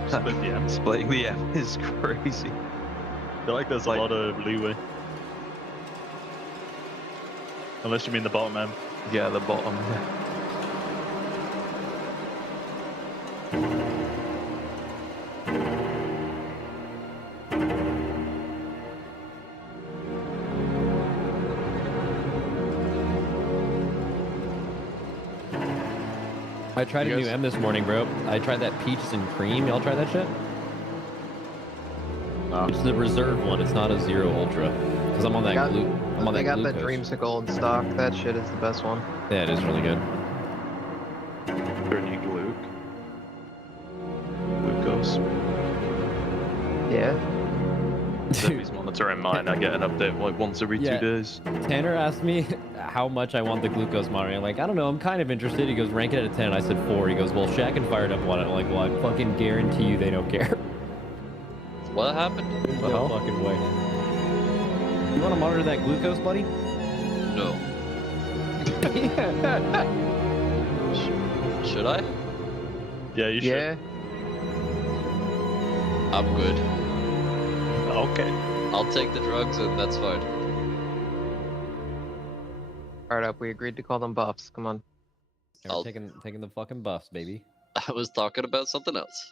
Split the M. Splitting the M is crazy. I feel like there's a lot of leeway. Unless you mean the bottom end. Yeah, the bottom. I tried You a new guys- M this morning, bro. I tried that peaches and cream. Y'all try that shit? No. It's the reserve one. It's not a zero ultra. Cause I'm on that got- glue. I'm on They that got the glucose. dreamsicle in stock. That shit is the best one. Yeah, it is really good. Turn you Luke. Glucose. Yeah. He's monitoring mine. I get an update like once every Yeah. 2 days. Tanner asked me how much I want the glucose monitor. I'm like, I don't know. I'm kind of interested. He goes, rank it out of 10. I said 4. He goes, well, Shaq and Fired Up want it. I'm like, well, I fucking guarantee you they don't care. What happened? There's no fucking way. You want to monitor that glucose, buddy? No. Should I? Yeah, you should. Yeah. I'm good. Okay. I'll take the drugs and that's fine. Fired Up. We agreed to call them buffs. Come on. Yeah, we're I'll- taking the fucking buffs, baby. I was talking about something else.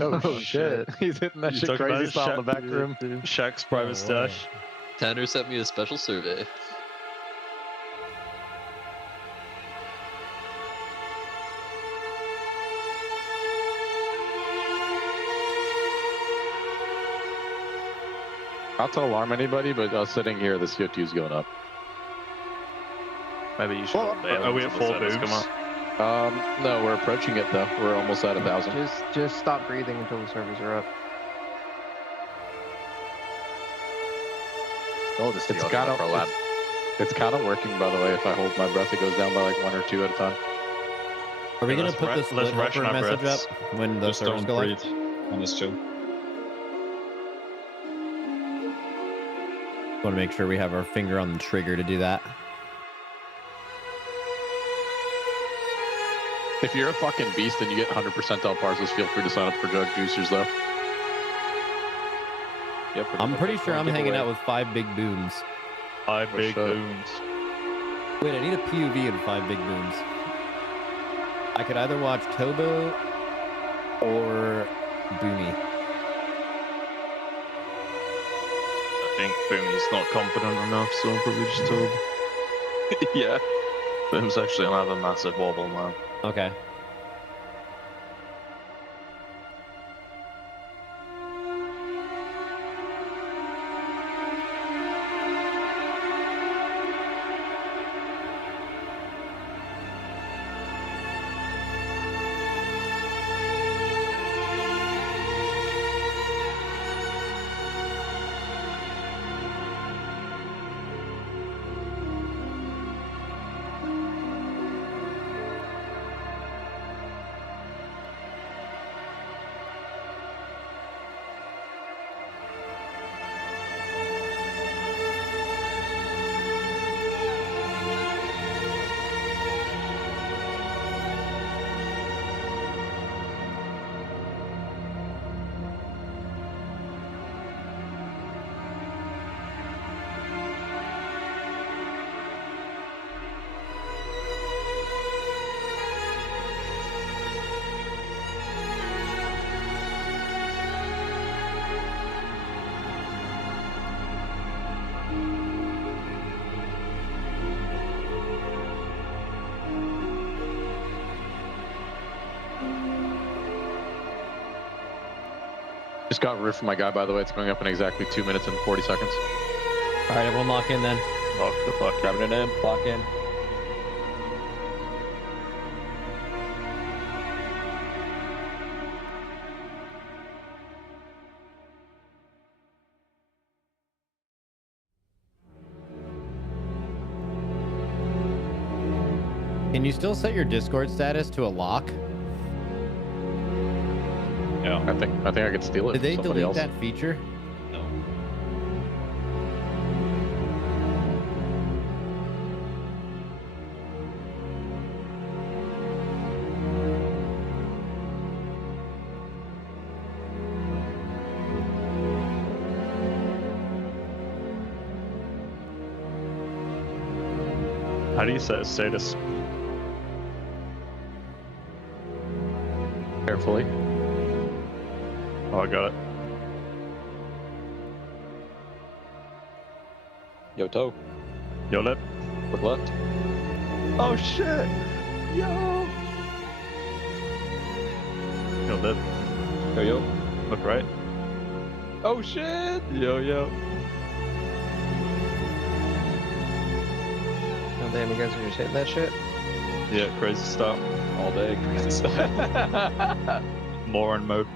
Oh shit. He's hitting that You shit talking about crazy style in the back room. Shaq's private stash. Tanner sent me a special survey. Not to alarm anybody, but sitting here, the CO2 is going up. Maybe you should. Are we at 4 booms? Come on. No, we're approaching it though. We're almost at 1,000. Just stop breathing until the servers are up. They'll just It's steal kind them for a lap. it's kind of working, by the way. If I hold my breath, it goes down by like 1 or 2 at a time. Are we Yeah, gonna put the let's split ration helper our message breaths. up when the Just servers don't go breathe. live? And just chill. Want to make sure we have our finger on the trigger to do that. If you're a fucking beast and you get 100 percentile parcels, feel free to sign up for Jug Juicers though. Yep. I'm pretty sure I'm hanging out with 5 big booms. 5 big sure. booms. Wait, I need a POV and 5 big booms. I could either watch Tobo or Boomy. I think Boomy's not confident enough, so I'll probably just tell. Yeah. Boom's actually gonna have a massive wobble now. Okay. Just got ripped from my guy, by the way. It's going up in exactly 2 minutes and 40 seconds. All right, everyone lock in then. Lock the fuck Grabbing it in. Lock in. Can you still set your Discord status to a lock? Yeah. I think I could steal it Did from they somebody delete else. that feature? No. How do you set a status? Carefully. Oh, I got it. Yo, toe. Yo, lip. Look left. Oh, shit! Yo! Yo, lip. Yo, yo. Look right. Oh, shit! Yo, yo. Oh damn, you guys are just hitting that shit? Yeah, crazy stuff. All day, crazy stuff. Moron mode.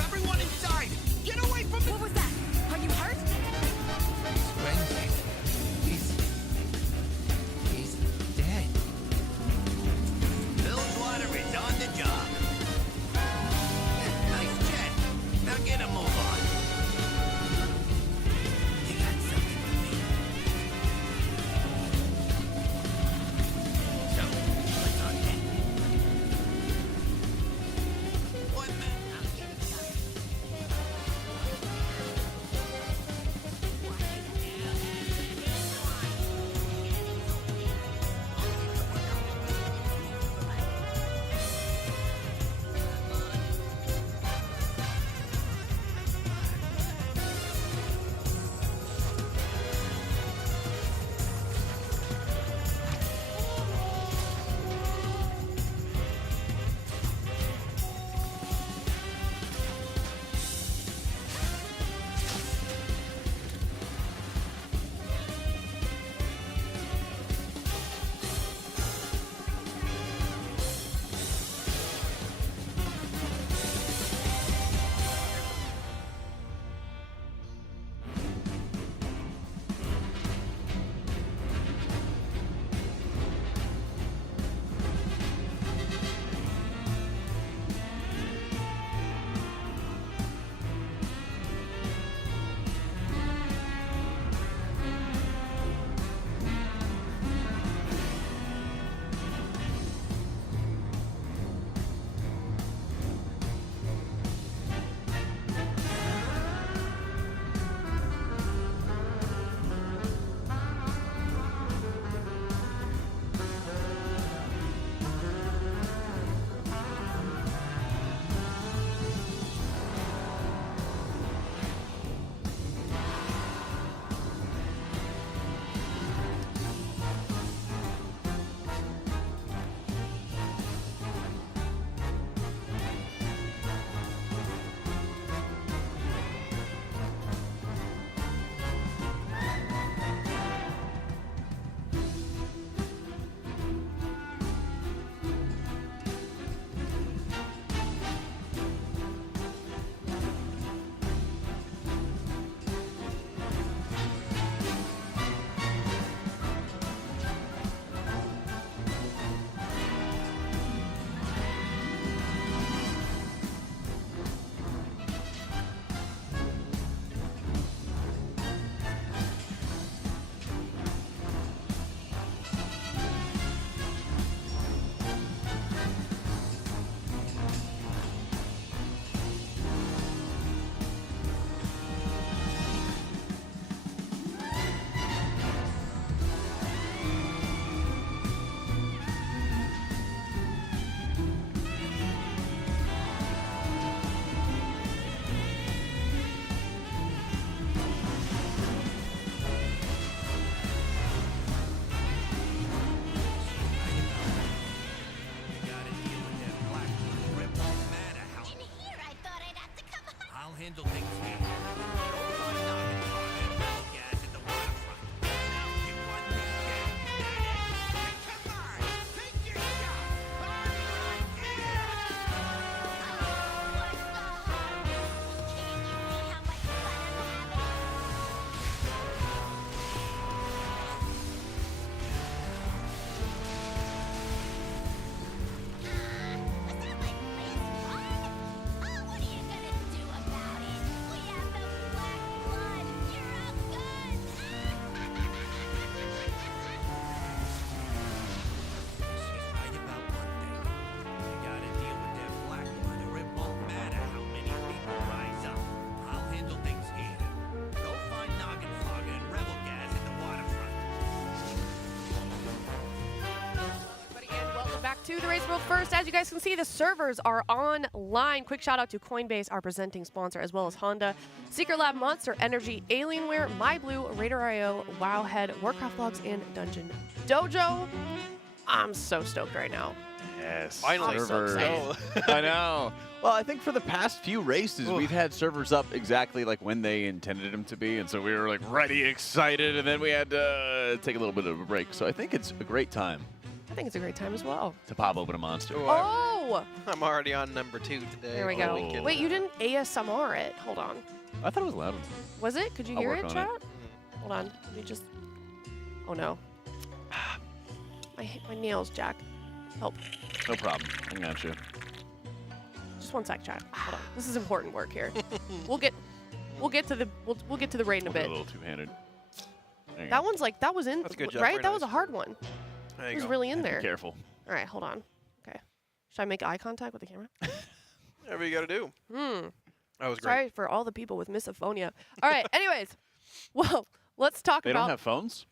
Everyone inside! Get away from the— What was that? Are you hurt? Renzi. He's dead. Bilgewater is on the job. Nice jet. Now get a move on. You got something for me. So, what's on deck? One minute. I'll get it done. handle things here. To the Race World First. As you guys can see, the servers are online. Quick shout out to Coinbase, our presenting sponsor, as well as Honda, Secret Lab, Monster Energy, Alienware, MyBlue, RaiderIO, Wowhead, Warcraft Logs, and DungeonDojo. I'm so stoked right now. Yes. Finally. So I know. Well, I think for the past few races, we've had servers up exactly like when they intended them to be, and so we were like ready, excited, and then we had to take a little bit of a break. So I think it's a great time. I think it's a great time as well. To pop open a monster. Oh! go. I'm already on number 2 today. There we all go. weekend. Wait, you didn't ASMR it. Hold on. I thought it was loud. Was it? Could you I'll hear work it, on chat? it. Hold on. Let me just. Oh no. My nails, Jack. Help. No problem. I got you. Just one sec, chat. Hold on. This is important work here. we'll get to the raid in a We'll do bit. a little two-handed. There you That go. one's like that was in That's a good job. right. Very That was nice. a hard one. There It you was go. really in there. Be careful. All right, hold on. Okay. Should I make eye contact with the camera? Whatever you got to do. That was great. Sorry for all the people with misophonia. All right. Anyways, well, let's talk They about. don't have phones?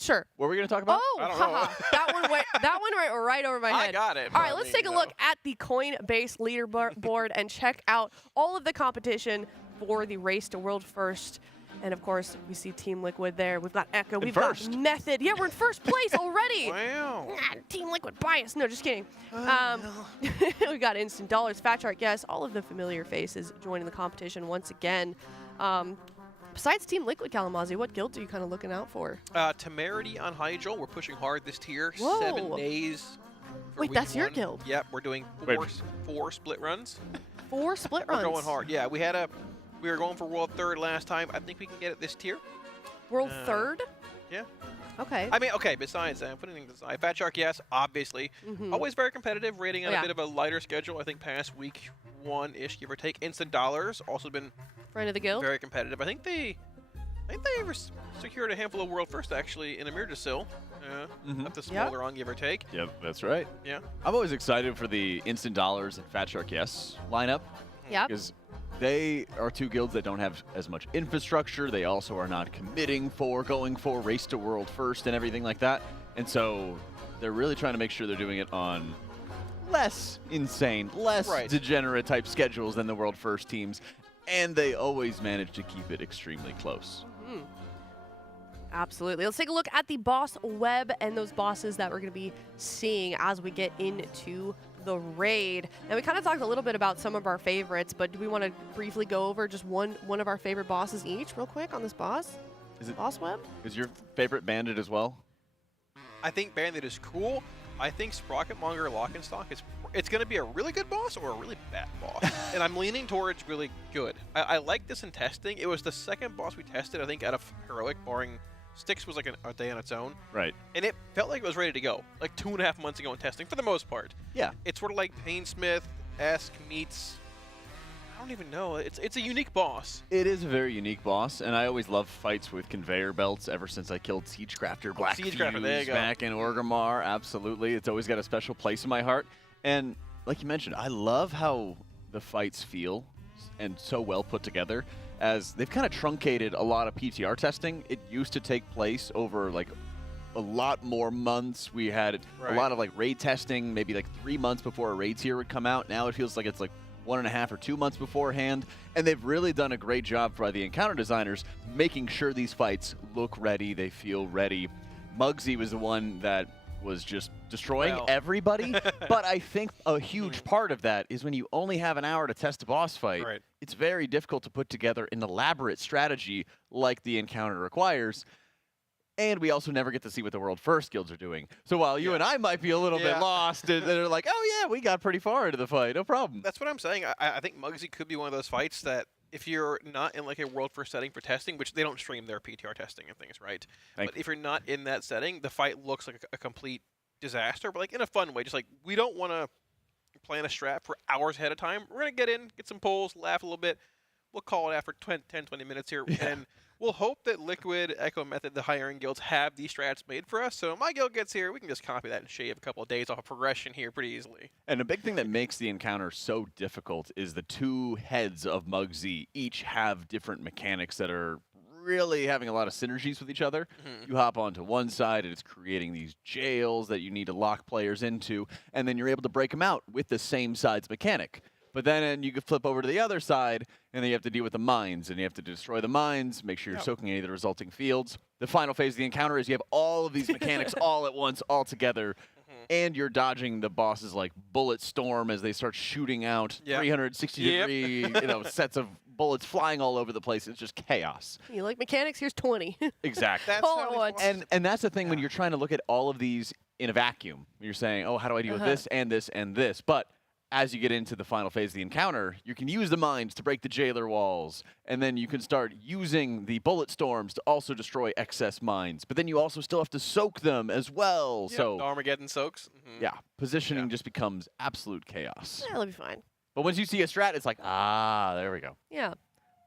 Sure. What were we going to talk about? Oh, I don't know. haha. that one went right over my I head. got it. All but right, I let's mean, take a you look know. at the Coinbase leaderboard and check out all of the competition for the race to world first. And of course, we see Team Liquid there. We've got Echo. We've first. got Method. Yeah, we're in first place already. Wow. Team Liquid bias. No, just kidding. We got Instant Dollars, Fat Shark. Yes, all of the familiar faces joining the competition once again. Besides Team Liquid, Kalamazoo, what guilds are you kind of looking out for? Temerity on Hyjal. We're pushing hard this tier. Whoa. 7 days. for Wait, week that's your 1. guild? Yep, we're doing Wait. four split runs. 4 split runs. We're going hard. Yeah, we were going for World 3rd last time. I think we can get it this tier. World 3rd? Yeah. Okay. I mean, okay, besides that, putting things aside, Fat Shark, yes, obviously. Always very competitive, rating on Yeah. a bit of a lighter schedule. I think past week 1-ish, give or take. Instant Dollars, also been Friend of the guild? very competitive. I think they secured a handful of world first, actually, in Amirdasil. Up to smaller on, give or take. Yep, that's right. Yeah. I'm always excited for the Instant Dollars and Fat Shark Yes lineup. Yep. Because they are 2 guilds that don't have as much infrastructure. They also are not committing for going for race to world first and everything like that. And so they're really trying to make sure they're doing it on less insane, less degenerate type schedules than the world first teams. And they always manage to keep it extremely close. Absolutely. Let's take a look at the boss web and those bosses that we're going to be seeing as we get into the raid. And we kind of talked a little bit about some of our favorites, but do we want to briefly go over just one of our favorite bosses each real quick on this boss? Is it boss web? Is your favorite Bandit as well? I think Bandit is cool. I think Sprocketmonger Lockenstock it's going to be a really good boss or a really bad boss. And I'm leaning towards really good. I like this in testing. It was the second boss we tested, I think, out of Heroic, barring Styx was like a day on its own. Right. And it felt like it was ready to go, like 2.5 months ago in testing, for the most part. Yeah. It's sort of like Painsmith-esque meets, I don't even know. It's a unique boss. It is a very unique boss, and I always love fights with conveyor belts ever since I killed Siegecrafter Black Siegecrafter, there you Fuse go. back in Orgrimmar. Absolutely. It's always got a special place in my heart. And like you mentioned, I love how the fights feel and so well put together, as they've kind of truncated a lot of PTR testing. It used to take place over like a lot more months. We had a lot of like raid testing, maybe like 3 months before a raid tier would come out. Now it feels like it's like 1.5 or 2 months beforehand, and they've really done a great job by the encounter designers making sure these fights look ready, they feel ready. Muggsy was the one that was just destroying everybody, but I think a huge part of that is when you only have an hour to test a boss fight, it's very difficult to put together an elaborate strategy like the encounter requires. And we also never get to see what the world first guilds are doing. So while you and I might be a little bit lost, they're like, oh yeah, we got pretty far into the fight, no problem. That's what I'm saying. I think Muggsy could be one of those fights that if you're not in like a world first setting for testing, which they don't stream their PTR testing and things, right? But if you're not in that setting, the fight looks like a complete disaster, but like in a fun way. Just like, we don't want to plan a strat for hours ahead of time. We're going to get in, get some pulls, laugh a little bit. We'll call it after 10, 20 minutes here. And we'll hope that Liquid, Echo Method, the higher-end guilds have these strats made for us. So my guild gets here, we can just copy that and shave a couple of days off of progression here pretty easily. And a big thing that makes the encounter so difficult is the 2 heads of Muggsy each have different mechanics that are really having a lot of synergies with each other. You hop onto one side and it's creating these jails that you need to lock players into, and then you're able to break them out with the same side's mechanic. But then you can flip over to the other side, and then you have to deal with the mines, and you have to destroy the mines, make sure you're soaking any of the resulting fields. The final phase of the encounter is you have all of these mechanics all at once, all together, and you're dodging the boss's like bullet storm as they start shooting out 360-degree sets of bullets flying all over the place. It's just chaos. You like mechanics? Here's 20. Exactly. All at once. And that's the thing when you're trying to look at all of these in a vacuum. You're saying, oh, how do I deal with this and this and this? But as you get into the final phase of the encounter, you can use the mines to break the jailer walls, and then you can start using the bullet storms to also destroy excess mines. But then you also still have to soak them as well. Yep, So Armageddon soaks. yeah, positioning just becomes absolute chaos. Yeah, it'll be fine. But once you see a strat, it's like, ah, there we go. Yeah,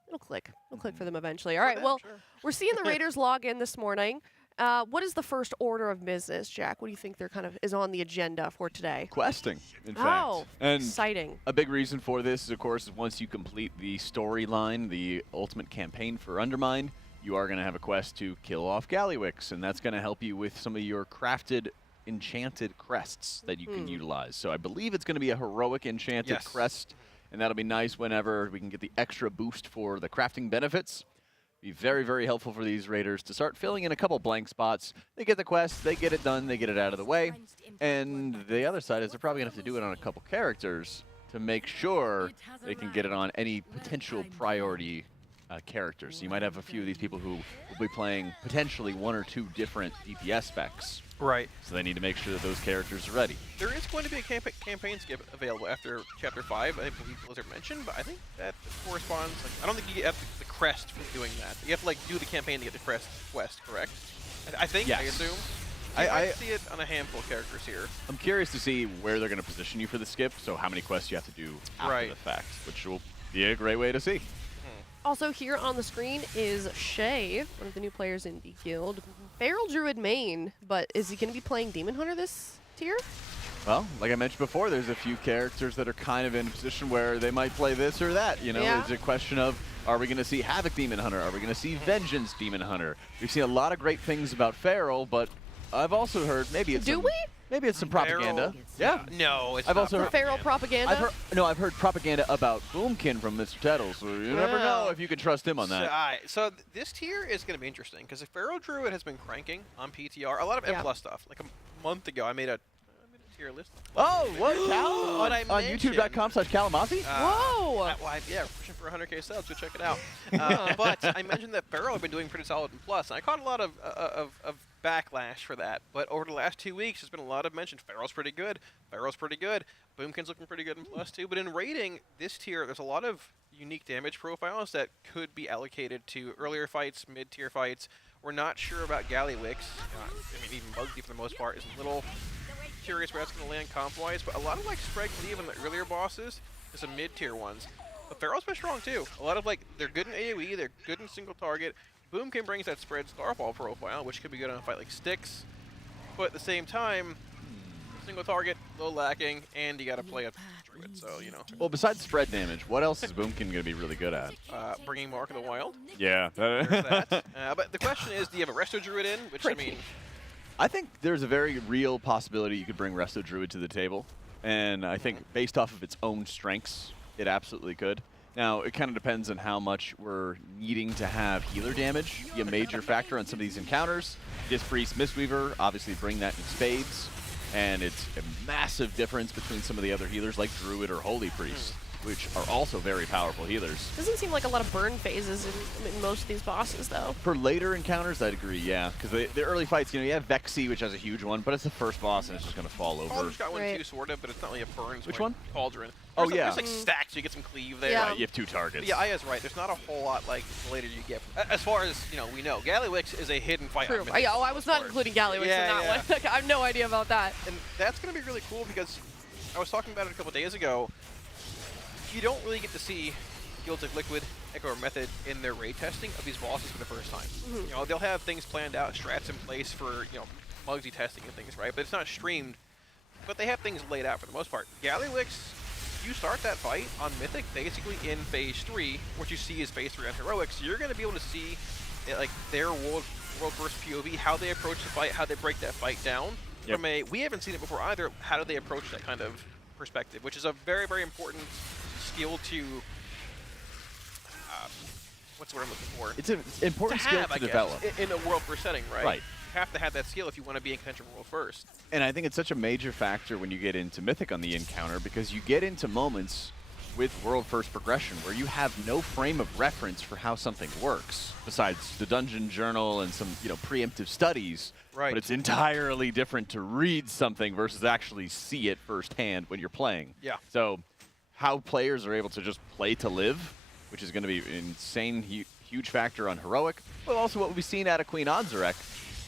it'll click. It'll click for them eventually. All right, well, we're seeing the Raiders log in this morning. What is the first order of business, Jack? What do you think is on the agenda for today? Questing, in fact. Oh, And exciting. a big reason for this is, of course, once you complete the storyline, the ultimate campaign for Undermine, you are going to have a quest to kill off Gallywix, and that's going to help you with some of your crafted enchanted crests that you can utilize. So I believe it's going to be a heroic enchanted crest, and that'll be nice whenever we can get the extra boost for the crafting benefits. Be very, very helpful for these raiders to start filling in a couple blank spots. They get the quest, they get it done, they get it out of the way. And the other side is they're probably going to have to do it on a couple characters to make sure they can get it on any potential priority characters. So you might have a few of these people who will be playing potentially 1 or 2 different DPS specs. Right. So they need to make sure that those characters are ready. There is going to be a campaign skip available after Chapter 5. I believe Blizzard mentioned, but I think that corresponds. Like, I don't think you get the crest for doing that. You have to do the campaign to get the crest quest, correct? I think. Yes. I assume. I see it on a handful of characters here. I'm curious to see where they're going to position you for the skip. So how many quests you have to do after the fact, which will be a great way to see. Also here on the screen is Shay, one of the new players in the guild. Feral Druid main, but is he going to be playing Demon Hunter this tier? Well, like I mentioned before, there's a few characters that are kind of in a position where they might play this or that. You know, it's a question of, are we going to see Havoc Demon Hunter? Are we going to see Vengeance Demon Hunter? We've seen a lot of great things about Feral, but I've also heard maybe it's maybe it's some propaganda. Yeah. No, it's I've not also heard Feral propaganda? I've heard propaganda about Boomkin from Mr. Tettle, so you never know if you can trust him on that. So this tier is going to be interesting because the Feral Druid has been cranking on PTR. A lot of M+ stuff. Like a month ago, I made a tier list. Oh, what? Cal? On youtube.com/Kalamasi? Whoa! Yeah, pushing for 100K subs. Go check it out. But I mentioned that Feral have been doing pretty solid in Plus, and I caught a lot of backlash for that. But over the last 2 weeks, there's been a lot of mention. Feral's pretty good. Feral's pretty good. Boomkin's looking pretty good in Plus too. But in rating this tier, there's a lot of unique damage profiles that could be allocated to earlier fights, mid-tier fights. We're not sure about Gallywix. I mean, even Muggy for the most part is a little curious where that's going to land comp-wise. But a lot of Spread Cleave and the earlier bosses, there's some mid-tier ones. But Feral's been strong too. A lot of they're good in AoE, they're good in single target. Boomkin brings that spread Starfall profile, which could be good on a fight like Styx. But at the same time, single target, low lacking, and you got to play a Druid, so, you know. Well, besides spread damage, what else is Boomkin going to be really good at? Bringing Mark of the Wild. Yeah. There's that. But the question is, do you have a Resto Druid in? Which, I mean... I think there's a very real possibility you could bring Resto Druid to the table. And I think based off of its own strengths, it absolutely could. Now, it kind of depends on how much we're needing to have healer damage be a major factor on some of these encounters. Disc Priest, Mistweaver, obviously bring that in spades. And it's a massive difference between some of the other healers like Druid or Holy Priest, which are also very powerful healers. Doesn't seem like a lot of burn phases in most of these bosses, though. For later encounters, I'd agree, yeah. Because the early fights, you have Vexy, which has a huge one, but it's the first boss and it's just going to fall over. Cauldron's got one too, sort of, but it's not really a burn. Which one? Cauldron. Oh, There's stacks, so you get some cleave there. Yeah. Right, you have 2 targets. Yeah, Aya's right. There's not a whole lot the later you get. As far as, we know, Gallywix is a hidden fight. True. I was not including Gallywix in that one. I have no idea about that. And that's going to be really cool because I was talking about it a couple days ago. You don't really get to see Guilds of Liquid, Echo, or Method in their raid testing of these bosses for the first time. They'll have things planned out, strats in place for, Mugsy testing and things, right? But it's not streamed. But they have things laid out for the most part. Gallywix, you start that fight on Mythic basically in Phase 3. What you see is Phase 3 on Heroics. You're going to be able to see their world first POV, how they approach the fight, how they break that fight down. From we haven't seen it before either. How do they approach that kind of perspective, which is a very, very important skill to what's the word I'm looking for? It's an important skill to develop in a world first setting, right? Right. You have to have that skill if you want to be in contention world first. And I think it's such a major factor when you get into Mythic on the encounter because you get into moments with world first progression where you have no frame of reference for how something works besides the dungeon journal and some preemptive studies. Right. But it's entirely different to read something versus actually see it firsthand when you're playing. Yeah. So how players are able to just play to live, which is going to be an insane, huge factor on Heroic, but also what we've seen out of Queen Anzarek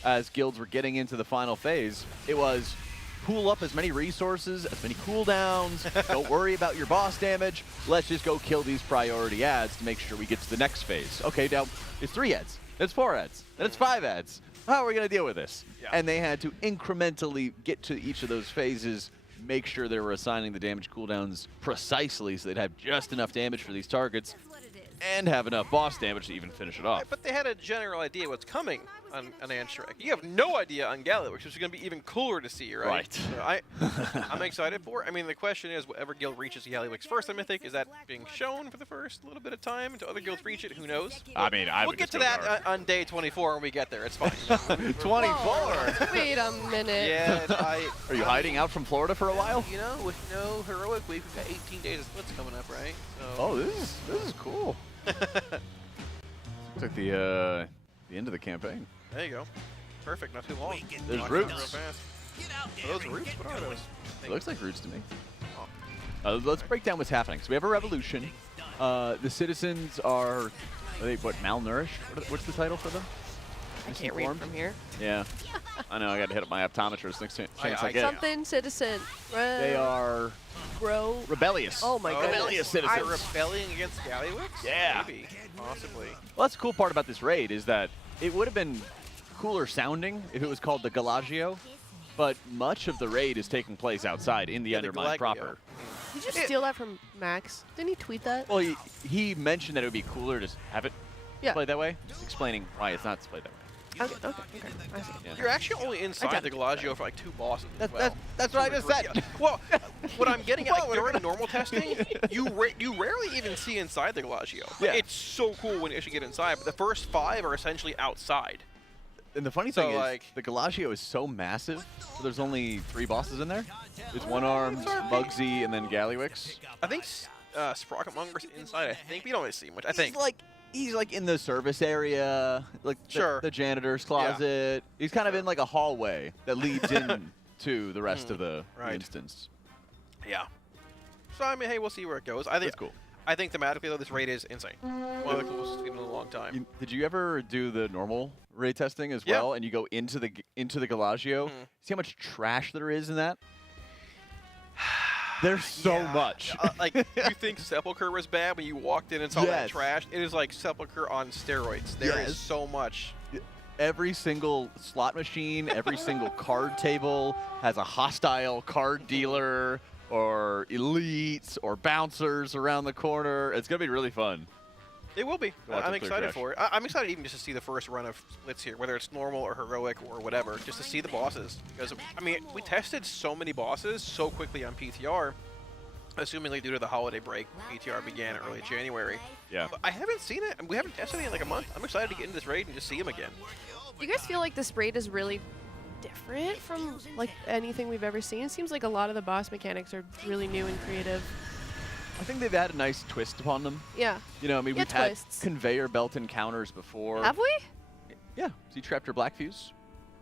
as guilds were getting into the final phase. It was pool up as many resources, as many cooldowns, don't worry about your boss damage, let's just go kill these priority ads to make sure we get to the next phase. Okay, now it's 3 ads, it's 4 ads, then it's 5 ads. How are we going to deal with this? Yeah. And they had to incrementally get to each of those phases, make sure they were assigning the damage cooldowns precisely so they'd have just enough damage for these targets and have enough boss damage to even finish it off. But they had a general idea what's coming on Anzarek. You have no idea on Gallic, which is going to be even cooler to see, right? Right. So I'm excited for it. I mean, the question is, whatever guild reaches Gallic first on Mythic, is that being shown for the first little bit of time until other guilds reach it? Who knows? I mean, I we'll would get just to go that dark. on day 24 when we get there. It's fine. 24? Wait a minute. Yeah, Are you hiding out from Florida for a while? You know, with no Heroic Week, we've got 18 days of splits coming up, right? So. Oh, this is cool. Looks like the end of the campaign. There you go. Perfect, not too long. There's Real roots. fast. Are those roots? What are those? It looks like roots to me. Let's break down what's happening. So we have a revolution. The citizens are they what, malnourished? What's the title for them? I can't read from here. Yeah. I know, I got to hit up my optometrist next chance I get. Something citizen. They are rebellious. Oh my goodness. Rebellious citizens. They're rebelling against Galliwix? Yeah. Maybe. Possibly. Well, that's the cool part about this raid is that it would have been cooler sounding if it was called the Galagio, but much of the raid is taking place outside in the Undermine proper. Did you steal that from Max? Didn't he tweet that? Well, he mentioned that it would be cooler to have it displayed that way, explaining why it's not displayed that way. Okay. I see. Yeah. You're actually only inside the Galagio for like 2 bosses. That's what I just said. Yeah. Well, what I'm getting at, like, during normal testing, you rarely even see inside the Galagio. Yeah. It's so cool when you actually get inside, but the first 5 are essentially outside. And the funny thing is, the Galagio is so massive, so there's only 3 bosses in there. There's One-Armed, Mugsy, and then Galliwix. I think Sprocketmonger's inside. I think we don't really see much. I think. He's like in the service area, like the janitor's closet. He's kind of in like a hallway that leads in to the rest of the instance. Yeah. So I mean, hey, we'll see where it goes. I think That's cool. I think thematically though, this raid is insane. One of the coolest we've seen in a long time. Did you ever do the normal raid testing as well? And you go into the Galagio. See how much trash there is in that? There's so much. Like, you think Sepulchre was bad when you walked in and saw that trash? It is like Sepulchre on steroids. There is so much. Every single slot machine, every single card table has a hostile card dealer or elites or bouncers around the corner. It's going to be really fun. It will be. Lots I'm of clear excited trash. for it. I'm excited even just to see the first run of splits here, whether it's normal or heroic or whatever, just to see the bosses. Because, I mean, we tested so many bosses so quickly on PTR, assumingly due to the holiday break. PTR began early January. Yeah. But I haven't seen it, and we haven't tested it in like a month. I'm excited to get into this raid and just see him again. Do you guys feel like this raid is really different from like anything we've ever seen? It seems like a lot of the boss mechanics are really new and creative. I think they've had a nice twist upon them. Yeah. You know, I mean, Yeah, we've had twists. conveyor belt encounters before. Have we? Yeah. Siege Raptor Black Fuse.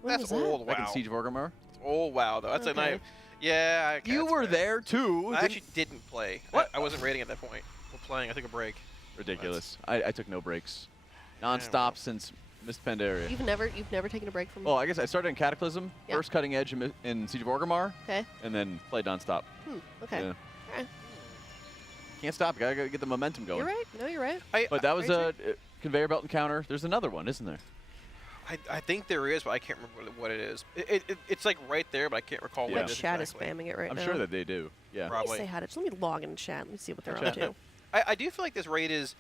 When That's was that? old. Back Wow. in Siege of Orgrimmar. Oh, wow, though. That's a Okay. nice. Yeah. You were there, too. I actually didn't play. What? I wasn't raiding at that point. We're playing. I took a break. Ridiculous. I took no breaks. Non-stop since Mist Pandaria. You've never taken a break from. Oh, I guess I started in Cataclysm, Yeah. first cutting edge in Siege of Orgrimmar, Okay. and then played non-stop. Okay. Yeah. Alright. Can't stop. Gotta get the momentum going. You're right. No, you're right. But that was Very a conveyor belt encounter. There's another one, isn't there? I think there is, but I can't remember what it is. It's like right there, but I can't recall Yeah. what My it is chat exactly. is spamming it right I'm now. sure that they do. Yeah. Let me Probably. say hi to. Let me log in chat. Let me see what they're up Chat. to. I do feel like this raid is,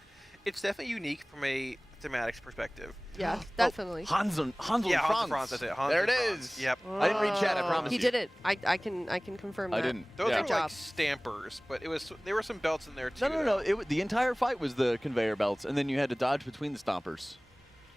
it's definitely unique from a thematics perspective. Yeah, definitely. Hansel Yeah, Franz. Hans Franz, that's it. Hans There it and is. Franz. Yep. I didn't read chat. I promise He you. did it. I can confirm that. I didn't. Those yeah. are Good like job. stampers, but there were some belts in there too. No. The entire fight was the conveyor belts, and then you had to dodge between the stompers.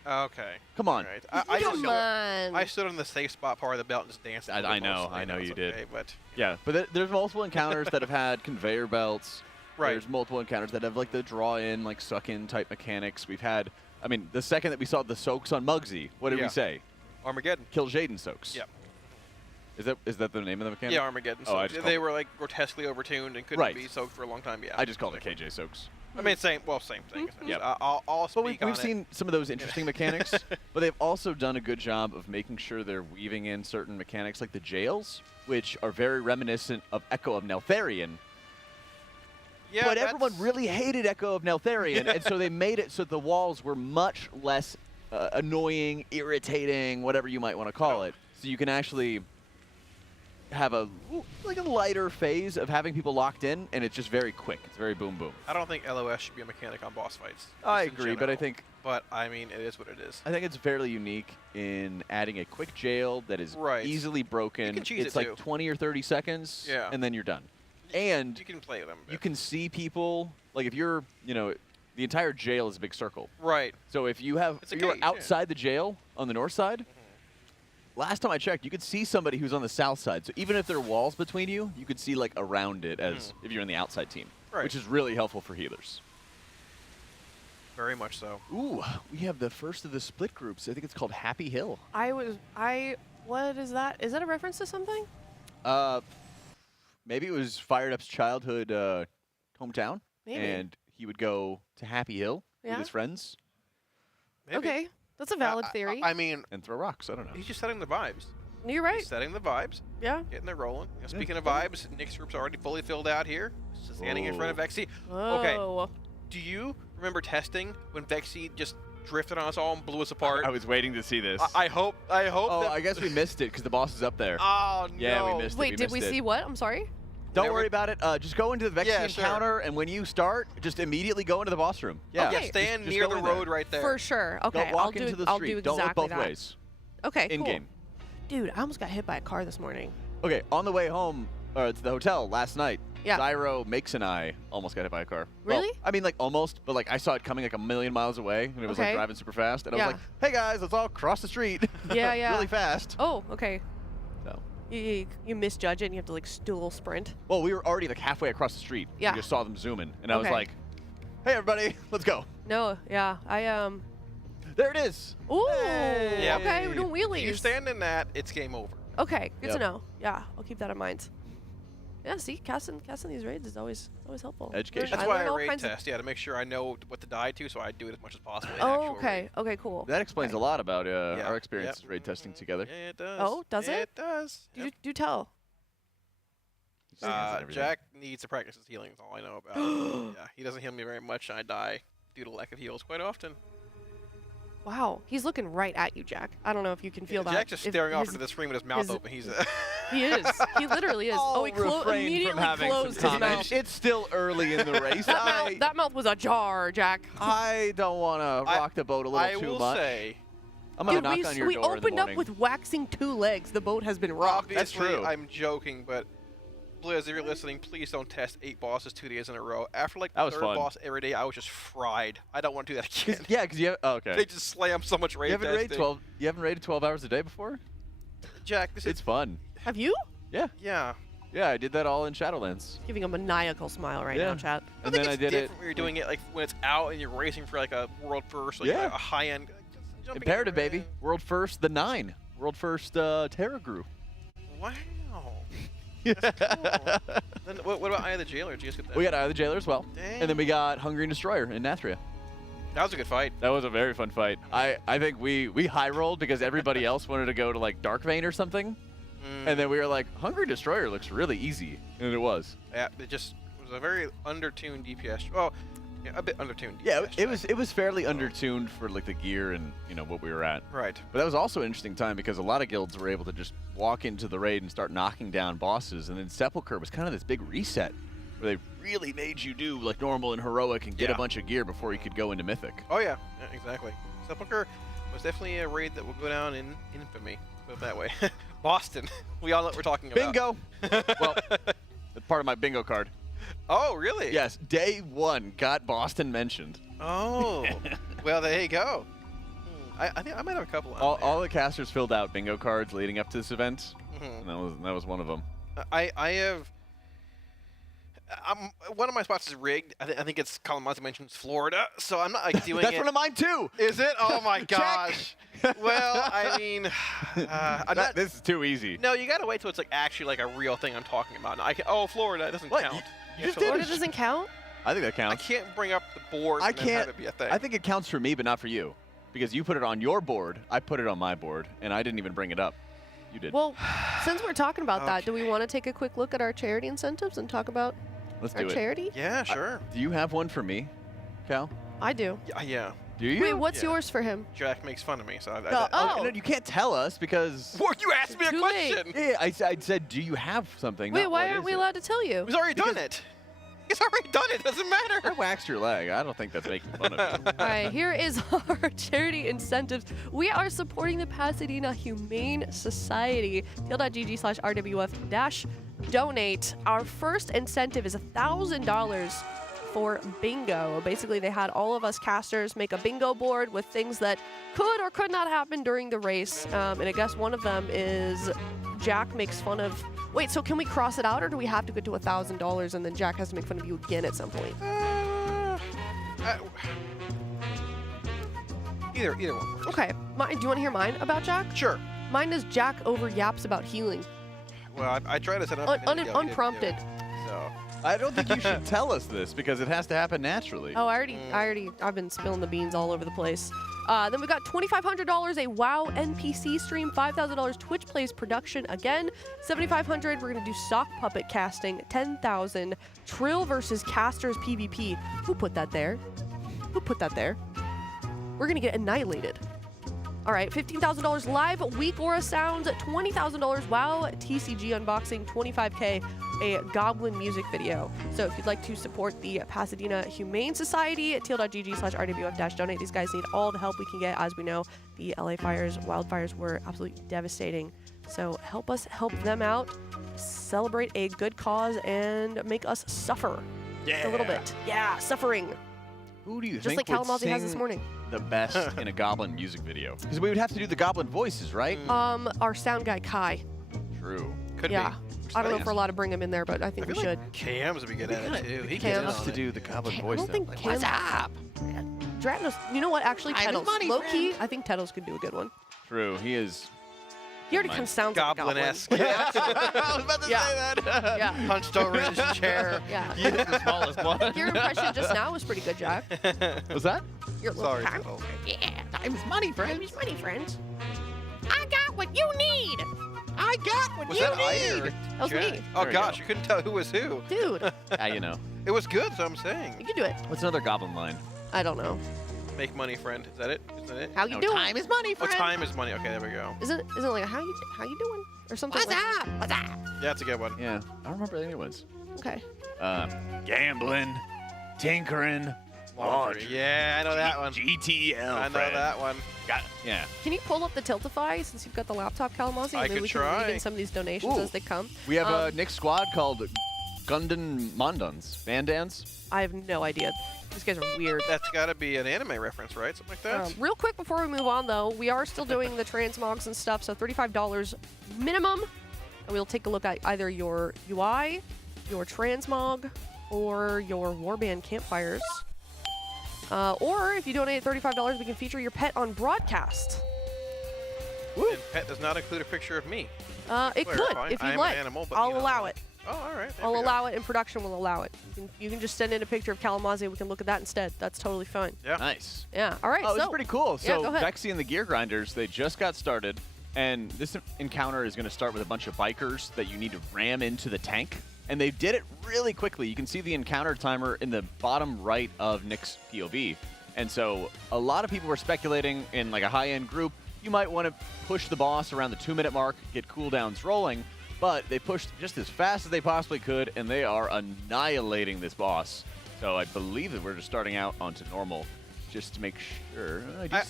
Okay. Come on. Right. Come on. I stood on the safe spot part of the belt and just danced. I know you did. Okay, but Yeah, but there's multiple encounters that have had conveyor belts. Right. There's multiple encounters that have like the draw-in, like suck-in type mechanics. We've had, I mean, the second that we saw the soaks on Mugsy, what did we say? Armageddon. Kill Jaden soaks. Yep. Is that the name of the mechanic? Yeah, Armageddon. Oh, they were like grotesquely overtuned and couldn't be soaked for a long time. Yeah. I just called it KJ soaks. I mean, same thing. Yeah. I'll speak on we've it. seen some of those interesting mechanics, but they've also done a good job of making sure they're weaving in certain mechanics like the jails, which are very reminiscent of Echo of Neltharion. Yeah, but everyone really hated Echo of Neltharion, and so they made it so the walls were much less annoying, irritating, whatever you might want to call it. So you can actually have a lighter phase of having people locked in, and it's just very quick. It's very boom boom. I don't think LOS should be a mechanic on boss fights. I agree, but I think. But I mean, it is what it is. I think it's fairly unique in adding a quick jail that is easily broken. You can cheese it's it like too. 20 or 30 seconds, Yeah. and then you're done. And you can play them. you can see people, like if you're, the entire jail is a big circle. Right. So if you have, It's a you're cage, yeah. outside the jail on the north side, last time I checked, you could see somebody who's on the south side. So even if there are walls between you, you could see like around it as if you're in the outside team, which is really helpful for healers. Very much so. Ooh, we have the first of the split groups. I think it's called Happy Hill. What is that? Is that a reference to something? Maybe it was Fired Up's childhood hometown, Maybe. and he would go to Happy Hill with Yeah. his friends. Maybe. Okay, that's a valid theory. I mean, and throw rocks. I don't know. He's just setting the vibes. You're right. He's setting the vibes. Yeah. Getting it rolling. Speaking of vibes, Nick's group's already fully filled out here. Just standing in front of Vexy. Okay. Whoa. Do you remember testing when Vexy just drifted on us all and blew us apart? I was waiting to see this. I hope. Oh, that I guess we missed it because the boss is up there. Oh, no. Yeah, we missed it. Wait, did we see what? I'm sorry? Don't worry about it. Just go into the Vexy encounter, and when you start, just immediately go into the boss room. Yeah. Okay. Stand Just near go the in there. road right there. For sure. Okay, Go walk I'll do. into the I'll street. do Don't exactly look both that. ways. Okay. In cool. game. Dude, I almost got hit by a car this morning. Okay, on the way home, to the hotel last night, Yeah. Gyro, Makes, and I almost got hit by a car. Well, Really? I mean, like, almost, but, like, I saw it coming, like, a million miles away, and it was, like, Okay. driving super fast, and I Yeah. was like, hey, guys, let's all cross the street. Yeah, yeah. Really fast. Oh, okay. So. You misjudge it, and you have to like dual sprint. Well, we were already, like, halfway across the street. Yeah. We just saw them zooming, and I was Okay. like, hey, everybody, let's go. No, yeah, There it is. Ooh. Yeah. Okay, we're doing wheelies. If you stand in that, it's game over. Okay, good to Yep. know. Yeah, I'll keep that in mind. Yeah, see, casting these raids is always helpful. Education. That's why learn I all raid kinds of- too to make sure I know what to die to, so I do it as much as possible. in Oh, actual okay. raid. Okay, cool. That explains a lot about Yeah. our experiences Yep. raid testing together. Yeah, it does. Oh, does it? It does. Do tell. Jack needs to practice his healing. Is all I know about. Yeah, he doesn't heal me very much, and I die due to lack of heals quite often. Wow, he's looking right at you, Jack. I don't know if you can feel that. Jack's just If staring off his- into the screen with his mouth his- open. He's. He is. He literally is. Oh, he refrain immediately from having closed some his comment. mouth. It's still early in the race. That mouth was ajar, Jack. I don't want to rock the boat a little I too will much. say, I'm gonna Dude, knock we, on your we door in the opened up morning. with waxing 2 legs. The boat has been rocked. obviously, true. I'm joking, but Blizz, if you're listening, please don't test 8 bosses 2 days in a row. After like That the was third fun. boss every day, I was just fried. I don't want to do that again. Yeah, because you have, oh, okay. They just slam so much raid You haven't raided testing. 12. You haven't raided 12 hours a day before? Jack, this It's fun. Have you? Yeah. Yeah. Yeah, I did that all in Shadowlands. Giving a maniacal smile right Yeah. now, chat. I And think then I it's did it. different when you're doing it like when it's out and you're racing for like a world first, like Yeah. a high end. Imperative, baby. World first, the 9. World first, Terra Grew. Wow. That's cool. Then what about Eye of the Jailer? Did you guys get that? We got Eye of the Jailer as well. Dang. And then we got Hungry and Destroyer in Nathria. That was a good fight. That was a very fun fight. I think we high rolled because everybody else wanted to go to like Dark Vein or something. And then we were like, Hungry Destroyer looks really easy. And it was. Yeah, it was a very undertuned DPS. Well, yeah, a bit undertuned. Yeah, DPS it was fairly undertuned for like the gear and what we were at. Right. But that was also an interesting time because a lot of guilds were able to just walk into the raid and start knocking down bosses, and then Sepulchre was kind of this big reset where they really made you do like normal and heroic and get a bunch of gear before you could go into Mythic. Oh yeah, exactly. Sepulchre was definitely a raid that will go down in infamy. Put it that way. Boston. We all know what we're talking about. Bingo. Well, that's part of my bingo card. Oh, really? Yes, day 1 got Boston mentioned. Oh, well, there you go. I think I might have a couple. All the casters filled out bingo cards leading up to this event, Mhm. and that was one of them. I have. One of my spots is rigged. I think it's Kalamazoo mentions Florida, so I'm not like doing That's it. one of mine too. Is it? Oh my gosh. Well, I mean, this is too easy. No, you gotta wait till it's like actually like a real thing I'm talking about. Oh, Florida, it doesn't count. You just Florida doesn't count? I think that counts. I can't bring up the board and then have it be a thing. I think it counts for me, but not for you. Because you put it on your board, I put it on my board, and I didn't even bring it up. You did. Well, since we're talking about that, do we want to take a quick look at our charity incentives and talk about Let's our do it. charity? Yeah, sure. Do you have one for me, Cal? I do. Yeah. Do you? Wait, what's yours for him? Jack makes fun of me, so No, you can't tell us because. Well, you asked me a Too question. Yeah, I said, do you have something? Wait, not why what aren't is we it? allowed to tell you? He's already done it. He's already done it. Doesn't matter. I waxed your leg. I don't think that's making fun of you. All right, here is our charity incentives. We are supporting the Pasadena Humane Society. TL.gg/RWF-donate. Our first incentive is $1,000 for bingo. Basically, they had all of us casters make a bingo board with things that could or could not happen during the race. And I guess one of them is Jack makes fun of... Wait, so can we cross it out, or do we have to get to $1,000 and then Jack has to make fun of you again at some point? Either one works. Okay. Do you want to hear mine about Jack? Sure. Mine is Jack over yaps about healing. Well, I tried to set up Unprompted. So I don't think you should tell us this because it has to happen naturally. Oh, I've been spilling the beans all over the place. Then we got $2,500 a WoW NPC stream, $5,000 Twitch Plays production again, $7,500 we're gonna do sock puppet casting, $10,000 Trill versus Casters PvP. Who put that there? Who put that there? We're gonna get annihilated. All right, $15,000 live week aura sounds, $20,000 WoW TCG unboxing, $25K a Goblin music video. So if you'd like to support the Pasadena Humane Society, TL.gg/RWF-donate. These guys need all the help we can get. As we know, the LA wildfires were absolutely devastating. So help us help them out, celebrate a good cause, and make us suffer a little bit. Yeah, suffering. Who do you Just think like would Kalamazoo has sing this morning. the best in a Goblin music video? Because we would have to do the Goblin voices, right? Our sound guy, Kai. True. Could Yeah. be. I don't know if we're allowed to bring him in there, but I think we should. Cam's would be good at it too. He Cam. gets to do the Goblin I voice. don't think though. What's up? Dranos, you know what? Actually, I'm his Tettles. money Low friend. key, I think Tettles could do a good one. True. He is. He already kind of sounds like a goblin. Goblin-esque. Yeah. I was about to Yeah. say that. Yeah. Hunched over his chair. Yeah. He's the smallest one. Your impression just now was pretty good, Jack. Was that? Your little Sorry, time. Tettles. Yeah. Time's money, friend. Time's money, friends. I got what you need. I got what Was you that I need. or That was Jack? me. Oh There we gosh, go. you couldn't tell who was who. Dude, You know. It was good, so I'm saying. you can do it. What's another Goblin line? I don't know. Make money, friend. Is that it? Is that it? How you No, doing? time is money, Oh, friend. time is money. Okay, there we go. Isn't it like how you doing or something? What's like up? What's up? Yeah, that's a good one. Yeah. I don't remember any ones. Okay. Gambling, tinkering, Laundry. Yeah, I know that one. GTL. I know that one. Yeah. Can you pull up the Tiltify since you've got the laptop, Kalamazoo? I Maybe could we can try. read in some of these donations Ooh. as they come. We have a Nick's squad called Gundam Mondans. Vandans. I have no idea. These guys are weird. That's got to be an anime reference, right? Something like that. Real quick before we move on, though, we are still doing the transmogs and stuff, so $35 minimum. And we'll take a look at either your UI, your transmog, or your warband campfires. Or if you donate $35, we can feature your pet on broadcast. And pet does not include a picture of me. It could, Clarify. if I you'd am like. an animal, but, I'll you know. allow it. Oh, all right. there I'll we go. allow it, and production will allow it. You can just send in a picture of Kalamazoo. We can look at that instead. That's totally fine. Yeah. Nice. Yeah. All right. Oh, so it's pretty cool. Yeah, So go ahead. Vexy and the Gear Grinders, they just got started, and this encounter is going to start with a bunch of bikers that you need to ram into the tank. And they did it really quickly. You can see the encounter timer in the bottom right of Nick's POV. And so a lot of people were speculating in like a high-end group, you might want to push the boss around the 2-minute mark, get cooldowns rolling, but they pushed just as fast as they possibly could, and they are annihilating this boss. So I believe that we're just starting out onto normal, just to make sure.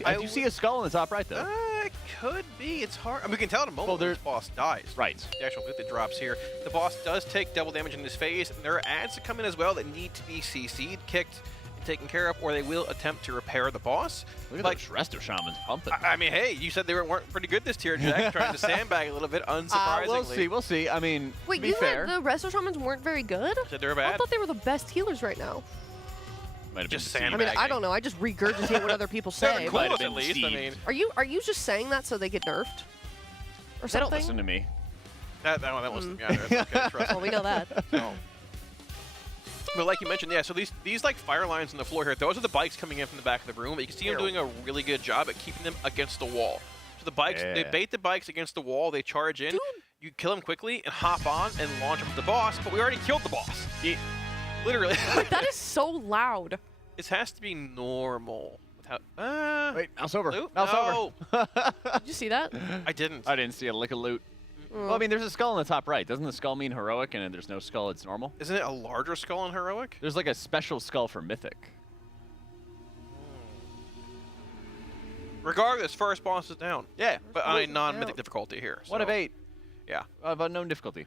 I do see a skull in the top right, though. It could be. It's hard. I mean, we can tell in a moment Well, when this boss dies. Right. The actual loot that drops here. The boss does take double damage in his phase, and there are ads that come in as well that need to be CC'd, kicked, taken care of, or they will attempt to repair the boss. Look at like, those Resto Shamans pumping. I mean, hey, you said they weren't pretty good this tier, Jack. Trying to sandbag a little bit, unsurprisingly. We'll see. I mean, Wait, to be you fair, said the Resto Shamans weren't very good? Said they were I bad. thought they were the best healers right now. might have Just been I sandbagging. mean, I don't know. I just regurgitate what other people say. They're Might cool have at been least. I deceived. mean, Are you just saying that so they get nerfed? Or They don't something? listen to me. that wasn't me either. That's okay, trust Well, we know that. So. But like you mentioned, yeah, so these like fire lines on the floor here, those are the bikes coming in from the back of the room. But you can see them doing a really good job at keeping them against the wall. So the bikes, they Yeah. bait the bikes against the wall, they charge in, you kill them quickly and hop on and launch them at the boss, but we already killed the boss. Literally. Like, that is so loud. This has to be normal. Without, Wait, mouse over. loot? Mouse No. over. Did you see that? I didn't. I didn't see a lick of loot. Well, I mean, there's a skull on the top right. Doesn't the skull mean heroic, and if there's no skull, it's normal? Isn't it a larger skull in heroic? There's like a special skull for mythic. Regardless, first boss is down. Yeah. But on a non-mythic down. difficulty here. One of so, 8. Yeah. Of unknown difficulty.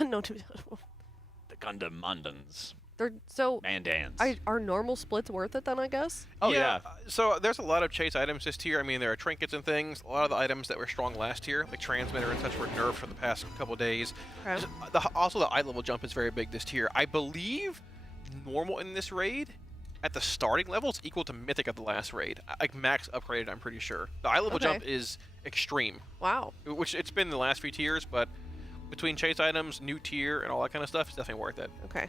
No, dude. The Gundam Mandans. They're so. Mandans. Are normal splits worth it then? I guess. Oh, yeah. So there's a lot of chase items this tier. I mean, there are trinkets and things. A lot of the items that were strong last year, like transmitter and such, were nerfed for the past couple days. Okay. Also, the eye level jump is very big this tier. I believe normal in this raid at the starting level is equal to mythic of the last raid. Like max upgraded, I'm pretty sure. The eye level Okay. jump is extreme. Wow. Which it's been the last few tiers, but between chase items, new tier, and all that kind of stuff, it's definitely worth it. Okay.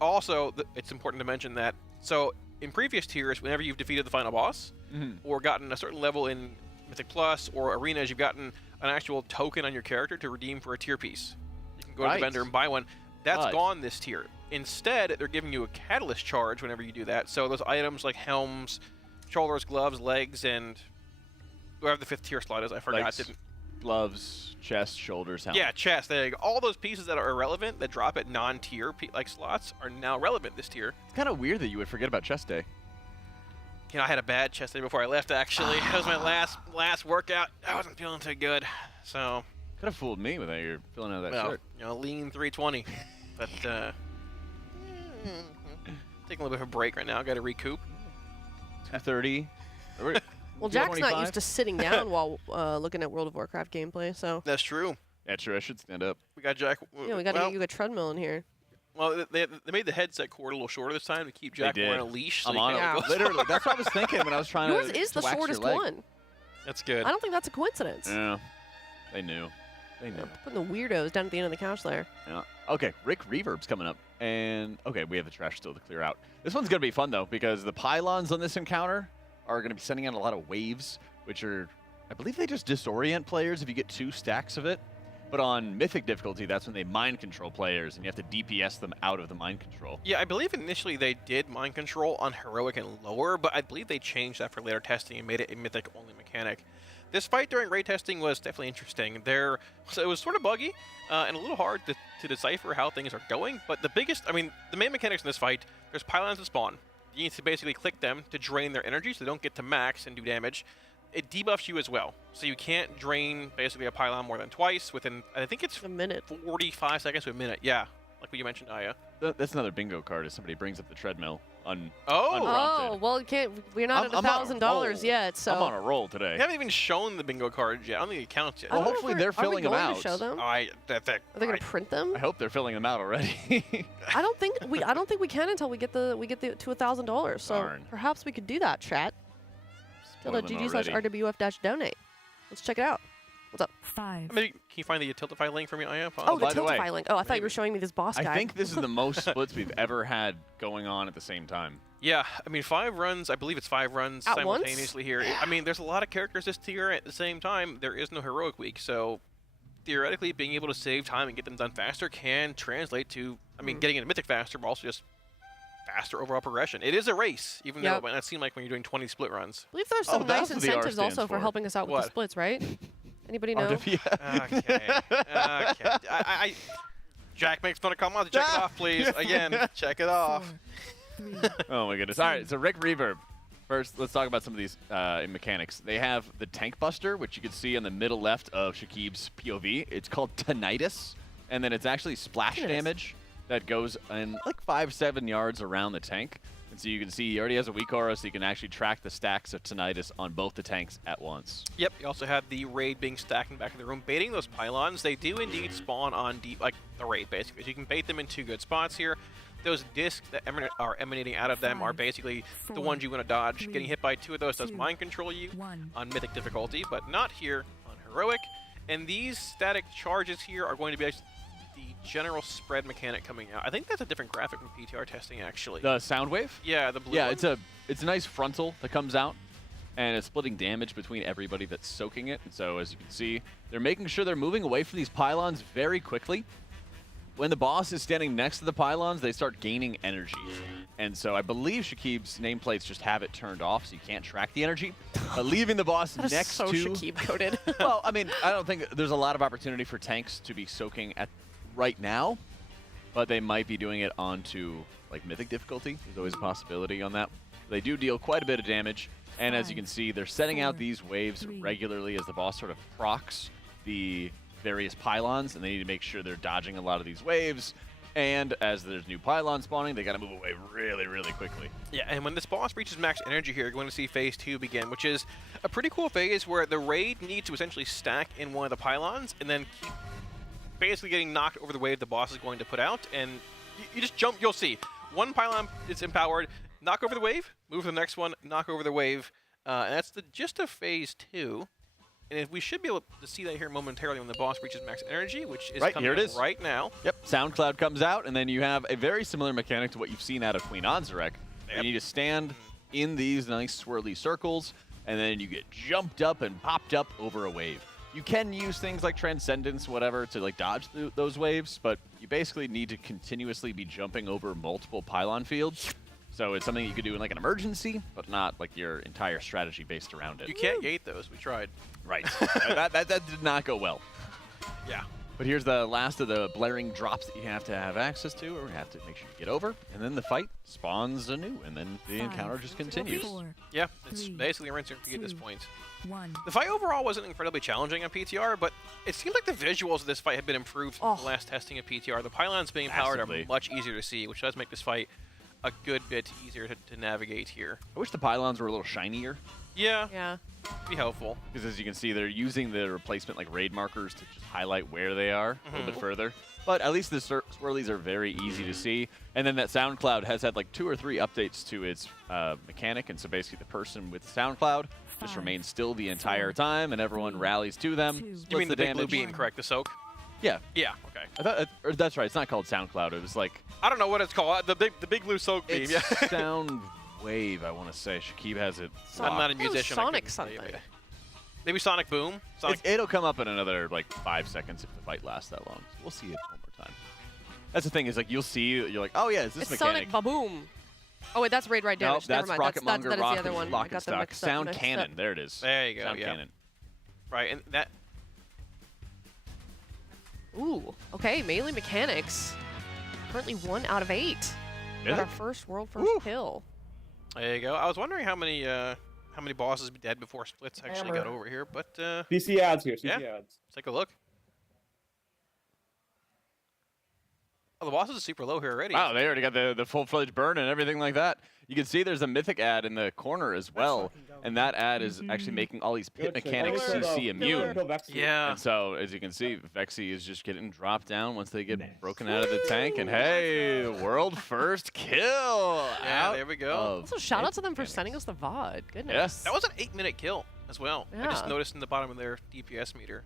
Also, it's important to mention that, so in previous tiers, whenever you've defeated the final boss, or gotten a certain level in Mythic Plus or Arenas, you've gotten an actual token on your character to redeem for a tier piece. You can go to the vendor and buy one. That's gone this tier. Instead, they're giving you a catalyst charge whenever you do that. So those items like helms, shoulders, gloves, legs, and whatever the 5th tier slot is, I forgot. Legs, gloves, chest, shoulders, helmet. Yeah, chest. There you go. All those pieces that are irrelevant that drop at non-tier like slots are now relevant this tier. It's kind of weird that you would forget about chest day. You know, I had a bad chest day before I left. Actually, that was my last workout. I wasn't feeling too good, so. Could have fooled me with how you're filling out of that Well, shirt. you know, lean 320, but taking a little bit of a break right now. Got to recoup. 230. Well, Jack's not used to sitting down while looking at World of Warcraft gameplay, so. That's true. Yeah, true. I should stand up. We got Jack. Yeah, we got to get you a treadmill in here. Well, they made the headset cord a little shorter this time to keep Jack They did. wearing a leash. So I'm he on can't it. go Literally, that's what I was thinking when I was trying Yours to is the wax your shortest leg. one. That's good. I don't think that's a coincidence. Yeah, they knew. They knew. Putting the weirdos down at the end of the couch there. Yeah. Okay, Rick Reverb's coming up. And, okay, we have the trash still to clear out. This one's going to be fun, though, because the pylons on this encounter are going to be sending out a lot of waves, which are, I believe they just disorient players if you get 2 stacks of it. But on Mythic difficulty, that's when they mind control players, and you have to DPS them out of the mind control. Yeah, I believe initially they did mind control on heroic and lower, but I believe they changed that for later testing and made it a mythic only mechanic. This fight during raid testing was definitely interesting. So it was sort of buggy and a little hard to decipher how things are going, but the main mechanics in this fight, there's pylons that spawn. You need to basically click them to drain their energy so they don't get to max and do damage. It debuffs you as well, so you can't drain basically a pylon more than twice within, I think it's a minute, 45 seconds to a minute. Yeah, like what you mentioned, Aya. That's another bingo card if somebody brings up the treadmill unprompted. Oh, well, we're not at $1,000 yet, so. I'm on a roll today. They haven't even shown the bingo cards yet. I don't think it counts yet. Well, hopefully they're filling them out. To show them? Are they going to print them? I hope they're filling them out already. I don't think we can until we get to $1,000. So Darn. perhaps we could do that, chat. Tilda.gg/RWF-donate. Let's check it out. What's up? 5. Maybe, can you find the Tiltify link for me, Aya? Oh, the by the way, Tiltify link. Oh, I thought you were showing me this boss guy. I think this is the most splits we've ever had going on at the same time. Yeah, I mean, 5 runs. I believe it's 5 runs At simultaneously here. I mean, there's a lot of characters this tier at the same time. There is no heroic week, so theoretically, being able to save time and get them done faster can translate to, I mean, getting into Mythic faster, but also just faster overall progression. It is a race, even though it might not seem like when you're doing 20 split runs. I believe there's some nice incentives also for helping us out with What? the splits, right? Anybody know? Okay. Jack makes fun of comments. Check it off, please. Again, check it off. Oh my goodness. All right, so Rick Reverb. First, let's talk about some of these mechanics. They have the Tank Buster, which you can see on the middle left of Shakib's POV. It's called Tinnitus, and then it's actually splash damage. that goes in like 5-7 yards around the tank. And so you can see he already has a weak aura, so you can actually track the stacks of Tinnitus on both the tanks at once. Yep, you also have the raid being stacked in the back of the room, baiting those pylons. They do indeed spawn on deep, like the raid basically. So you can bait them in 2 good spots here. Those discs that are emanating out of them are basically the ones you want to dodge. Getting hit by 2 of those does mind control you on mythic difficulty, but not here on heroic. And these static charges here are going to be the general spread mechanic coming out. I think that's a different graphic from PTR testing, actually. The sound wave? Yeah, the blue Yeah, one. it's a nice frontal that comes out, and it's splitting damage between everybody that's soaking it. And so, as you can see, they're making sure they're moving away from these pylons very quickly. When the boss is standing next to the pylons, they start gaining energy. And so I believe Shakib's nameplates just have it turned off, so you can't track the energy. But leaving the boss That is next so to... Shakib coded. Well, I mean, I don't think there's a lot of opportunity for tanks to be soaking at right now, but they might be doing it onto like mythic difficulty. There's always a possibility on that. They do deal quite a bit of damage, and as you can see, they're setting out these waves regularly as the boss sort of procs the various pylons, and they need to make sure they're dodging a lot of these waves. And as there's new pylons spawning, they got to move away really, really quickly. Yeah, and when this boss reaches max energy here, you're going to see phase 2 begin, which is a pretty cool phase where the raid needs to essentially stack in one of the pylons and then keep basically getting knocked over the wave the boss is going to put out. And you just jump, you'll see. One pylon is empowered, knock over the wave, move to the next one, knock over the wave. And that's the gist of phase 2. And we should be able to see that here momentarily when the boss reaches max energy, which is coming here it up is. right now. Yep, Sound Cloud comes out, and then you have a very similar mechanic to what you've seen out of Queen Anzarek. You need to stand in these nice swirly circles, and then you get jumped up and popped up over a wave. You can use things like Transcendence, whatever, to like dodge those waves, but you basically need to continuously be jumping over multiple pylon fields. So it's something you could do in like an emergency, but not like your entire strategy based around it. You can't gate those. We tried. Right. that did not go well. Yeah. But here's the last of the blaring drops that you have to have access to, or you have to make sure you get over, and then the fight spawns anew, and then the encounter just continues. Yeah, it's basically rinse and repeat at this point. The fight overall wasn't incredibly challenging on PTR, but it seems like the visuals of this fight have been improved from the last testing of PTR. The pylons being powered are much easier to see, which does make this fight a good bit easier to navigate here. I wish the pylons were a little shinier. Yeah. Yeah. Be helpful. Because as you can see, they're using the replacement like raid markers to just highlight where they are a little bit further. But at least the swirlies are very easy to see. And then that Sound Cloud has had like 2 or 3 updates to its mechanic. And so basically the person with Sound Cloud just remains still the entire time, and everyone rallies to them. You mean the big blue damage. beam, correct? The soak? Yeah. Yeah, okay. I thought, or that's right. It's not called Sound Cloud. It was like... I don't know what it's called. The big blue soak beam. It's Yeah. Sound Wave, I want to say. Shakib has it. I'm not a musician. I Sonic couldn't something. tell you. Maybe Sonic Boom? Sonic It'll come up in another like 5 seconds if the fight lasts that long. So we'll see it one more time. That's the thing is like you'll see, you're like, oh yeah, is this It's mechanic? Sonic Baboom. Oh wait, that's Raid Right No, Damage. that's Never mind. That is the Rocket other one. I Lock got and them Stock. mixed up. Sound Mixed Cannon. up. There it is. There you go, Sound yeah. Cannon. Right, and that... Ooh, okay, melee mechanics. Currently 1 out of 8. Got our first world first kill. There you go. I was wondering how many bosses dead before Splits actually got over here, but CC ads here. CC yeah. ads. Let's take a look. Oh, the bosses are super low here already. Wow, they already got the full-fledged burn and everything like that. You can see there's a mythic ad in the corner as well, and that ad is actually making all these pit mechanics CC immune. Yeah. And so, as you can see, Vexy is just getting dropped down once they get broken out of the tank, and hey, world first kill! Yeah, there we go. Also, shout out to them for sending us the VOD. Goodness. Yes. That was an 8-minute kill as well. I just Yeah. noticed in the bottom of their DPS meter.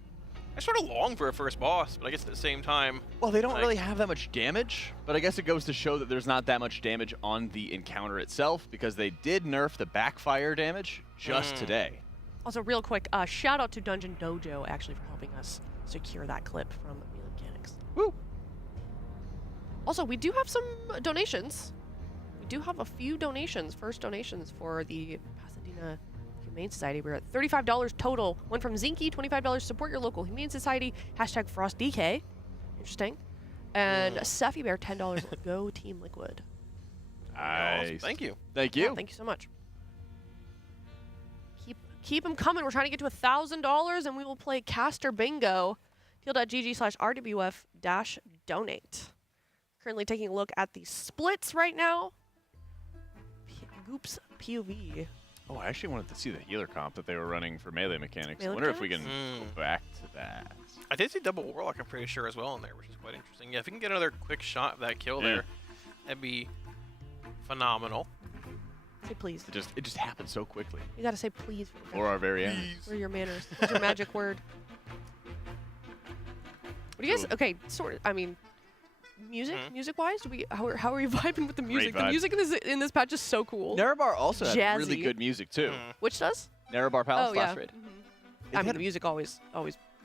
I sort of long for a first boss, but I guess at the same time... Well, they don't like, really have that much damage, but I guess it goes to show that there's not that much damage on the encounter itself, because they did nerf the backfire damage just today. Also, real quick, shout out to DungeonDojo actually for helping us secure that clip from Melee Mechanics. Woo! Also, we do have some donations. We do have a few donations, first donations for the Pasadena Humane Society. We're at $35 total. One from Zinky, $25. Support your local Humane Society. Hashtag FrostDK. Interesting. And Seffy Bear, $10. Go Team Liquid. Nice. Awesome. Thank you. Thank you. Yeah, thank you so much. Keep them coming. We're trying to get to $1,000, and we will play Caster Bingo. Teal.gg/RWF-donate. Currently taking a look at the splits right now. Goops POV. Oh, I actually wanted to see the healer comp that they were running for melee mechanics. I Melee wonder if we can mechanics? go back to that. I did see double warlock, I'm pretty sure, as well in there, which is quite interesting. Yeah, if we can get another quick shot of that kill there, that'd be phenomenal. Say please. It just happened so quickly. You gotta say please. For our very eyes. What are your manners? What's your magic word? What do you guys? Okay, sort of. I mean, music-wise, how are you vibing with the music? The vibe. music in this patch is so cool. Nerebar also had really Jazzy. good music too. Which does? Nerebar Palace Oh, yeah. last raid. I mean, the music always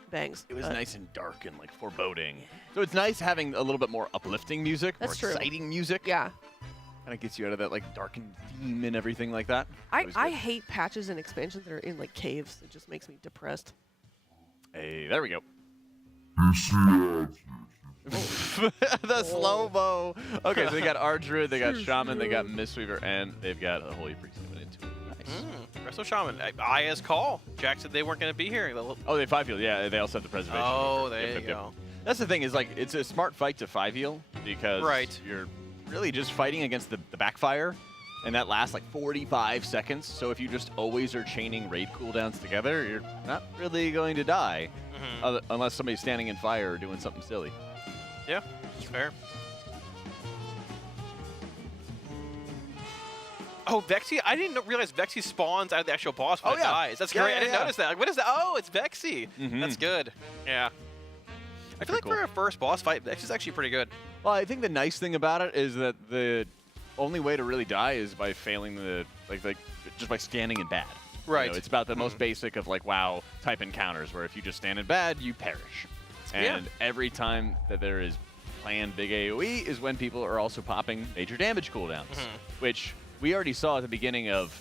bangs. It was but- nice and dark and like foreboding. So it's nice having a little bit more uplifting music, That's true. more exciting music. Yeah. Kind of gets you out of that like darkened theme and everything like that. I hate patches and expansions that are in like caves. It just makes me depressed. Hey, there we go. The slow-mo. Okay, so they got Ardruid, they got Shaman, they got Mistweaver, and they've got a Holy Priest coming into it. Nice. Resto Shaman. Aya's call. Jack said they weren't going to be here. Oh, they 5-heal. Yeah, they also have the Preservation. Oh, Yep, there yep, you yep. go. That's the thing is like it's a smart fight to 5-heal because you're really just fighting against the backfire, and that lasts like 45 seconds. So if you just always are chaining raid cooldowns together, you're not really going to die unless somebody's standing in fire or doing something silly. Yeah, it's fair. Oh, Vexy? I didn't realize Vexy spawns out of the actual boss when it dies. That's great. I didn't notice that. Like, what is that? Oh, it's Vexy. That's good. Yeah. I feel like for a first boss fight, Vexy's actually pretty good. Well, I think the nice thing about it is that the only way to really die is by failing the like just by standing in bad. Right. You know, it's about the most basic of like WoW type encounters where if you just stand in bad, you perish. And every time that there is planned big AoE is when people are also popping major damage cooldowns, which we already saw at the beginning of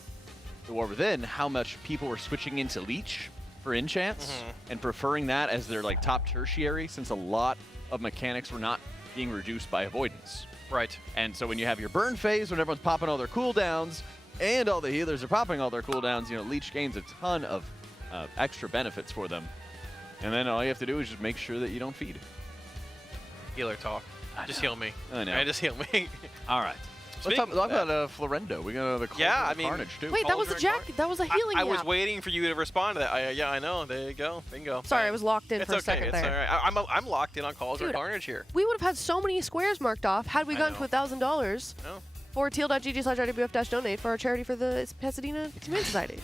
the War Within how much people were switching into Leech for enchants and preferring that as their like top tertiary, since a lot of mechanics were not being reduced by avoidance. Right. And so when you have your burn phase, when everyone's popping all their cooldowns and all the healers are popping all their cooldowns, you know, Leech gains a ton of extra benefits for them. And then all you have to do is just make sure that you don't feed. Healer talk. Just heal me. I know. Right, just heal me. All right. Let's talk about Florendo. We got the Carnage too. Wait, that was a Jack. That was a healing. I was yap. waiting for you to respond to that. Yeah, I know. There you go. Bingo. Sorry, I was locked in It's for a okay. second It's there. all right. I'm locked in on Cauldron Dude, Carnage here. We would have had so many squares marked off had we gotten to $1,000 for teal.gg/RWF-donate for our charity for the Pasadena Humane Society.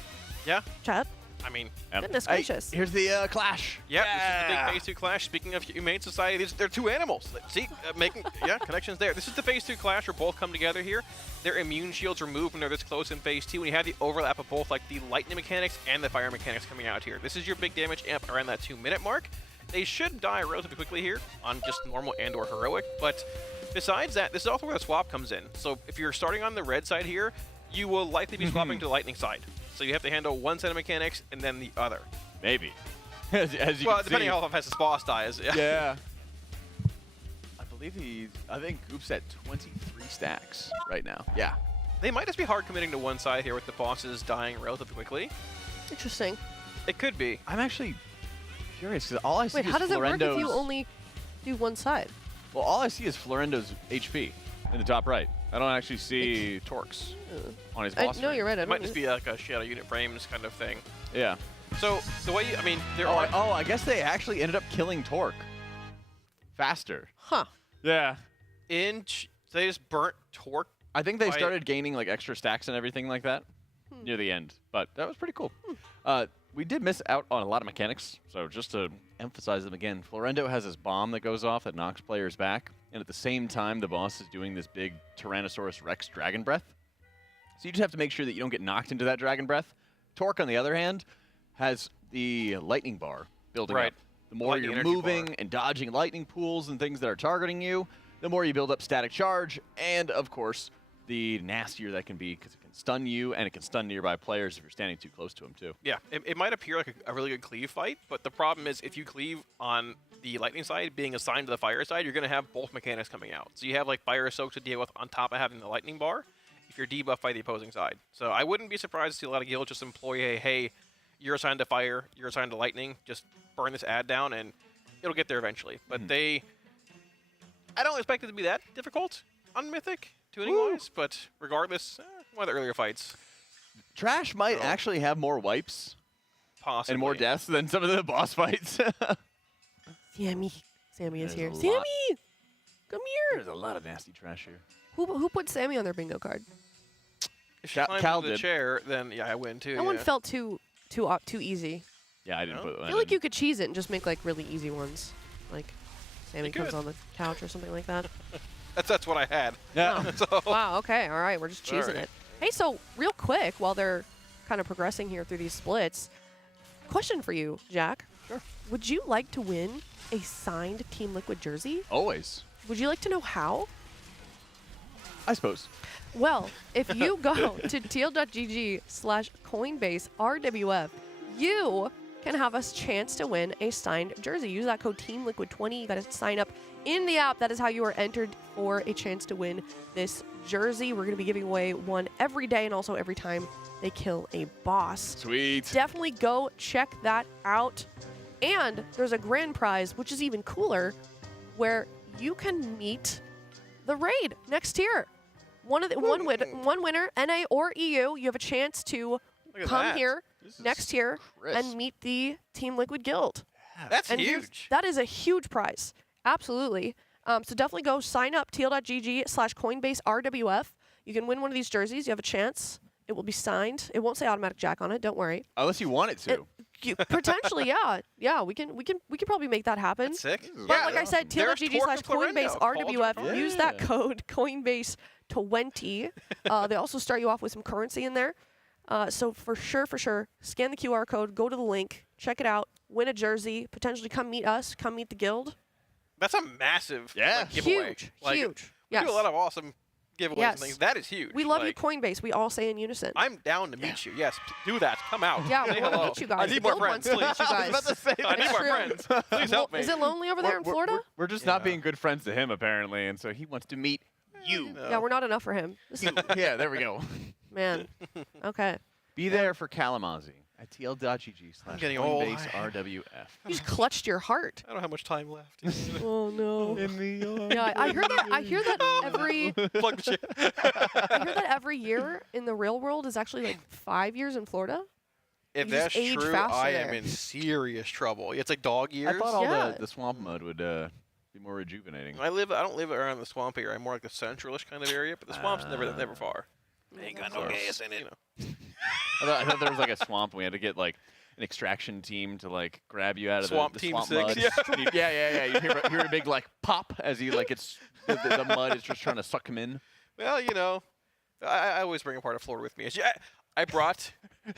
Yeah. Chat. I mean, Goodness gracious. Here's the clash. Yep, this is the big Phase 2 clash. Speaking of Humane Society, they're two animals. See, making connections there. This is the Phase 2 clash where both come together here. Their immune shields removed when they're this close in Phase 2, when you have the overlap of both like the lightning mechanics and the fire mechanics coming out here. This is your big damage amp around that 2-minute mark. They should die relatively quickly here on just normal and or heroic, but besides that, this is also where the swap comes in. So if you're starting on the red side here, you will likely be swapping to the lightning side. So you have to handle one set of mechanics and then the other. Maybe. as you well, can depending see. on how fast his boss dies. Yeah. I think Goop's at 23 stacks right now. Yeah. They might just be hard committing to one side here with the bosses dying relatively quickly. Interesting. It could be. I'm actually curious because all I see Wait, is how does it work if you Florendo's- only do one side? Well, all I see is Florendo's HP in the top right. I don't actually see Torx on his boss. No, you're right. I It might don't just be like a shadow unit frames kind of thing. Yeah. So the way I mean, there Oh, are. I guess they actually ended up killing Torque faster. Huh. Yeah. So they just burnt Torque. I think they by- started gaining like extra stacks and everything like that near the end, but that was pretty cool. We did miss out on a lot of mechanics, so just to emphasize them again, Florendo has this bomb that goes off that knocks players back, and at the same time, the boss is doing this big Tyrannosaurus Rex Dragon Breath. So you just have to make sure that you don't get knocked into that Dragon Breath. Torque, on the other hand, has the lightning bar building Right. up. The more Lightning you're energy moving bar. and dodging lightning pools and things that are targeting you, the more you build up static charge, and of course, the nastier that can be because it can stun you and it can stun nearby players if you're standing too close to them too. Yeah, it might appear like a really good cleave fight, but the problem is if you cleave on the lightning side, being assigned to the fire side, you're going to have both mechanics coming out. So you have like fire soak to deal with on top of having the lightning bar if you're debuffed by the opposing side. So I wouldn't be surprised to see a lot of guilds just employ a, hey, you're assigned to fire, you're assigned to lightning, just burn this ad down and it'll get there eventually. But I don't expect it to be that difficult on Mythic, tuning-wise, but regardless, one of the earlier fights. Trash might actually have more wipes Possibly. and more deaths than some of the boss fights. Sammy. Sammy is here. There's a Sammy! lot. Come here! There's a lot of nasty trash here. Who put Sammy on their bingo card? If she climbs Cal into the did. chair, then yeah, I win too. That one felt too easy. Yeah, I didn't put that I feel like you could cheese it and just make like really easy ones. Like Sammy You comes could. on the couch or something like that. That's what I had. Yeah. So, Wow, okay, all right, we're just All cheesing right. it. Hey, so real quick, while they're kind of progressing here through these splits, question for you, Jack. Sure. Would you like to win a signed Team Liquid jersey? Always. Would you like to know how? I suppose. Well, if you go to teal.gg/Coinbase RWF, you can have a chance to win a signed jersey. Use that code TEAMLIQUID20. You got to sign up in the app. That is how you are entered for a chance to win this jersey. We're going to be giving away one every day and also every time they kill a boss. Sweet. Definitely go check that out. And there's a grand prize, which is even cooler, where you can meet the raid next tier. One winner, NA or EU, you have a chance to Look at come that. here This is next year crisp. and meet the Team Liquid Guild. that's And here's- huge. That is a huge prize. Absolutely. So definitely go sign up, teal.gg/Coinbase RWF. You can win one of these jerseys. You have a chance. It will be signed. It won't say Automatic Jack on it. Don't worry. Unless you want it to. Potentially, yeah. Yeah, we can probably make that happen. That's sick. But like I said, There's teal.gg/Coinbase Torque and RWF. Florendo. Use that code Coinbase20. They also start you off with some currency in there. So for sure, scan the QR code, go to the link, check it out, win a jersey, potentially come meet us, come meet the guild. That's a massive Yeah. giveaway. Huge, Like, huge. We Yes. do a lot of awesome giveaways Yes. and things. That is huge. We love like, you, Coinbase. We all say in unison. I'm down to meet you. Yes, do that. Come out. Yeah, Say we want to hello. meet you guys. I The need more guild friends, wants to please. meet you guys. I was about to say I need It's more true. friends. Please help me. Is it lonely over there in Florida? We're just not being good friends to him, apparently, and so he wants to meet you. Yeah, we're not enough for him. This is, Yeah, there we go. man. Okay. Be there for Kalamazoo at I'm getting old. tl.gg/Coinbase RWF. You just clutched your heart. I don't have much time left. Oh no. Yeah, I heard that. I hear that every. Plug the shit. I hear that every year in the real world is actually like 5 years in Florida. If You just that's age true, faster I am there. in serious trouble. It's like dog years. I thought all Yeah. the swamp mud would be more rejuvenating. I don't live around the swamp area. I'm more like the centralish kind of area, but the swamp's never far. Ain't got no Of gas in it. I thought there was like a swamp. And we had to get like an extraction team to like grab you out of Swamp the Team swamp 6, mud. yeah. And yeah. You hear a big like pop as he like it's the mud is just trying to suck him in. Well, I always bring a part of Florida with me. I brought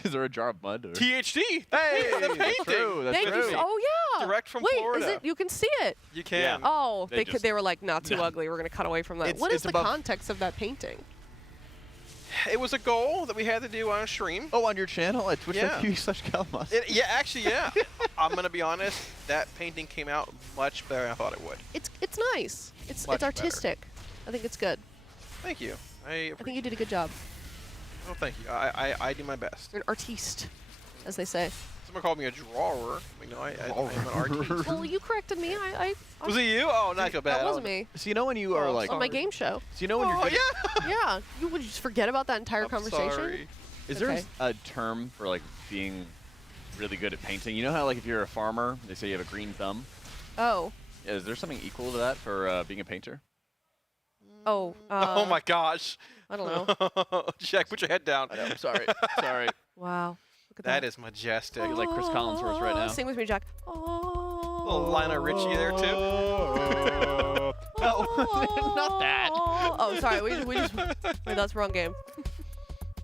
Is there a jar of mud? Or? THD. Hey, the that's painting. true. That's Thank true. you. Oh yeah. Direct from Wait, Florida. is it? You can see it. You can. Oh, They they were like, not too No. ugly. We're gonna cut away from that. It's- What is it's the above- context of that painting? It was a goal that we had to do on a stream. Oh, on your channel at Yeah. twitch.tv/Kalamazoo. Yeah. I'm gonna be honest. That painting came out much better than I thought it would. It's nice. It's Much better. artistic. I think it's good. Thank you. I think you did a good job. Oh, thank you. I do my best. You're an artiste, as they say. Someone called me a drawer. I'm an artiste. Well, you corrected me. I Was it you? Oh, not so bad. that wasn't me. So you know when you are Oh, like, On my game show. so you know when Oh, you're yeah. Yeah. You would just forget about that entire I'm conversation? sorry. Is there Okay. a term for like being really good at painting? You know how like if you're a farmer, they say you have a green thumb. Oh. Is there something equal to that for being a painter? Oh. Oh my gosh. I don't know. Jack, put your head down. I know, I'm sorry. Sorry. Wow. Look at That is majestic. You're like Chris Collinsworth right now. Sing with me, Jack. Oh. Little Lionel Richie there too. No, not that. Oh, sorry. We just. Wait, that's the wrong game.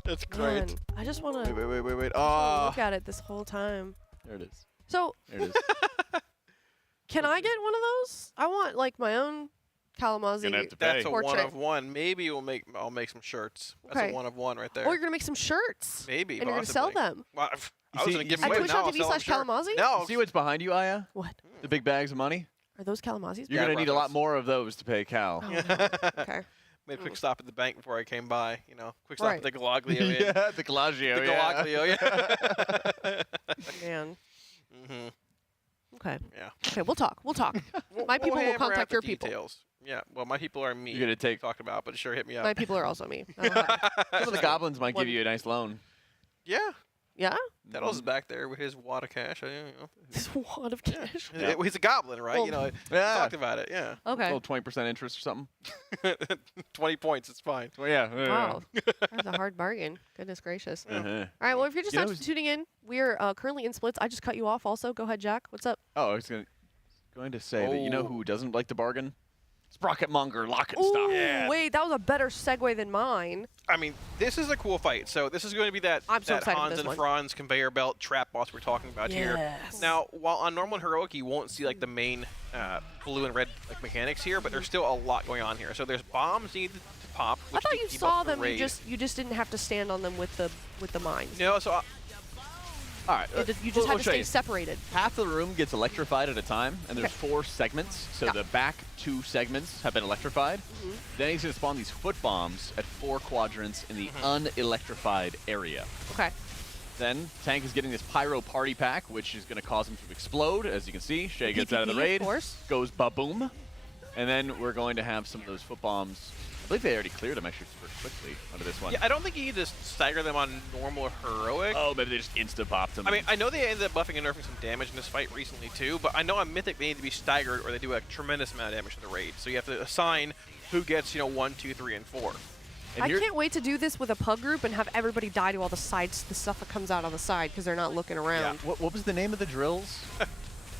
That's great. Man, I just want to Wait. look at it this whole time. There it is. So, There it is. can I get one of those? I want like my own Kalamazoo. Gonna have to That's pay. a Portrait. one of one. Maybe I'll make some shirts. That's Okay. a one of one right there. Oh, you're gonna make some shirts. Maybe. And you're gonna sell possibly. them. Well, I was see- gonna give you them see away. what- Now I'll Twitch.tv sell them, slash sure. Kalamazoo? No. You see what's behind you, Aya? What? The big bags of money? Are those Kalamazoo? You're going to need a lot Brothers. more of those to pay Cal. Oh, no. Okay. Made a quick stop at the bank before I came by. Quick stop Right. at the Galaglio Inn. yeah, the Galagio. The Galaglio, yeah. Man. Mm-hmm. Okay. Yeah. Okay, we'll talk. My people will hammer out contact the your people. details. Yeah, well, my people are me. You're gonna take talked about, but sure, hit me up. My people are also me. Some of the goblins might give you a nice loan. Yeah. Yeah? Deadles is back there with his wad of cash. I don't know. His wad of cash. Yeah. He's a goblin, right? Well, you know, we yeah. talked about it. Yeah. Okay. A little 20% interest or something. 20 points. It's fine. Well, yeah. Wow. That's a hard bargain. Goodness gracious. Uh-huh. All right, well, if you're just You know not tuning in, we're currently in splits. I just cut you off also. Go ahead, Jack. What's up? Oh, I was going to say that you know who doesn't like to bargain? Sprocketmonger, lock and Ooh, stock. Yeah. wait, that was a better segue than mine. I mean, this is a cool fight. So this is going to be that, I'm so that excited for Hans this and one. Franz conveyor belt trap boss we're talking about here. Yes. Now, while on normal and heroic, you won't see like the main blue and red like mechanics here, but there's still a lot going on here. So there's bombs needed to pop. I Which thought to you keep saw up the them. raid. You just didn't have to stand on them with the mines. No, so All right. You just had to stay separated. Half the room gets electrified at a time, and there's 4 segments. So the back 2 segments have been electrified. Then he's going to spawn these foot bombs at 4 quadrants in the unelectrified area. Okay. Then Tank is getting this pyro party pack, which is going to cause him to explode. As you can see, Shay gets out of the raid, of course. goes ba-boom. And then we're going to have some of those foot bombs. I believe they already cleared them actually super quickly under this one. yeah, I don't think you need to stagger them on normal or heroic. Oh, maybe they just insta-popped them. I mean, I know they ended up buffing and nerfing some damage in this fight recently too, but I know on Mythic they need to be staggered or they do a tremendous amount of damage to the raid. So you have to assign who gets, 1, 2, 3, and 4. And I can't wait to do this with a pug group and have everybody die to all the stuff that comes out on the side because they're not looking around. What was the name of the drills?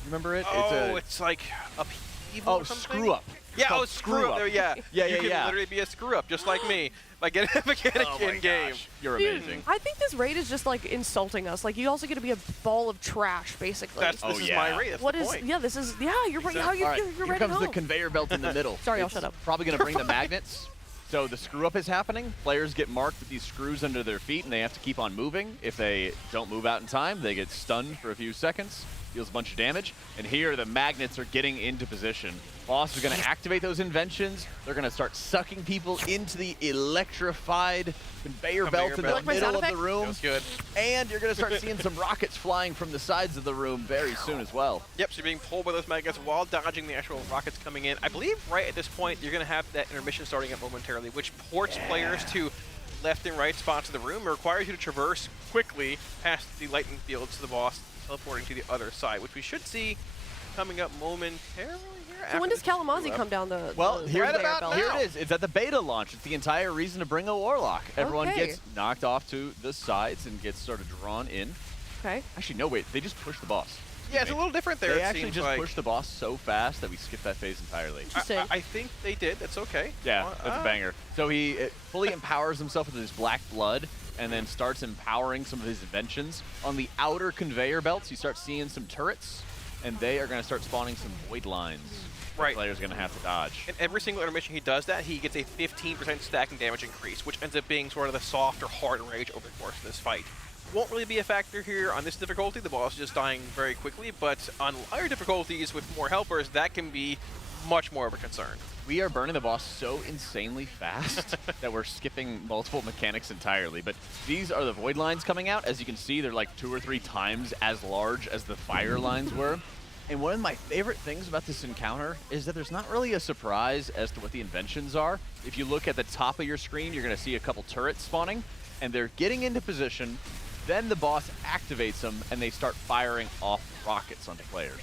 Remember it? It's like upheaval or something? Screw up. Yeah, Called screw up. There, yeah. Yeah, you can literally be a screw up, just like me, by getting a mechanic in game. You're Dude, amazing. I think this raid is just like insulting us. Like you also get to be a ball of trash, basically. This is my raid. That's What the is? point. Yeah, this is. Yeah, you're right. How All right, you're here right comes at the home. conveyor belt in the middle. Sorry, I'll It's shut up. Probably going to bring the magnets. So the screw up is happening. Players get marked with these screws under their feet, and they have to keep on moving. If they don't move out in time, they get stunned for a few seconds. Deals a bunch of damage. And here the magnets are getting into position. Boss is going to activate those inventions. They're going to start sucking people into the electrified conveyor belt in the middle of the room. Feels good. And you're going to start seeing some rockets flying from the sides of the room very soon as well. Yep, so you're being pulled by those magnets while dodging the actual rockets coming in. I believe right at this point, you're going to have that intermission starting up momentarily, which ports players to left and right spots of the room and requires you to traverse quickly past the lightning fields to the boss, teleporting to the other side, which we should see coming up momentarily here. So when does Kalamazoo come down the? Well, the here conveyor belt? it is. It's at the beta launch. It's the entire reason to bring a Warlock. Everyone Okay. gets knocked off to the sides and gets sort of drawn in. Okay. Actually, no, wait. They just push the boss. Yeah, it's a little different there. They it actually seems just like. pushed the boss so fast that we skipped that phase entirely. I think they did. That's okay. Yeah, that's a banger. So he fully empowers himself with his black blood and then starts empowering some of his inventions. On the outer conveyor belts, you start seeing some turrets, and they are going to start spawning some void lines. Right. Players are going to have to dodge. And every single intermission he does that, he gets a 15% stacking damage increase, which ends up being sort of the soft or hard rage over the course of this fight. Won't really be a factor here on this difficulty. The boss is just dying very quickly, but on higher difficulties with more helpers, that can be much more of a concern. We are burning the boss so insanely fast that we're skipping multiple mechanics entirely. But these are the void lines coming out. As you can see, they're like 2 or 3 times as large as the fire lines were. And one of my favorite things about this encounter is that there's not really a surprise as to what the inventions are. If you look at the top of your screen, you're going to see a couple turrets spawning, and they're getting into position. Then the boss activates them, and they start firing off rockets onto players.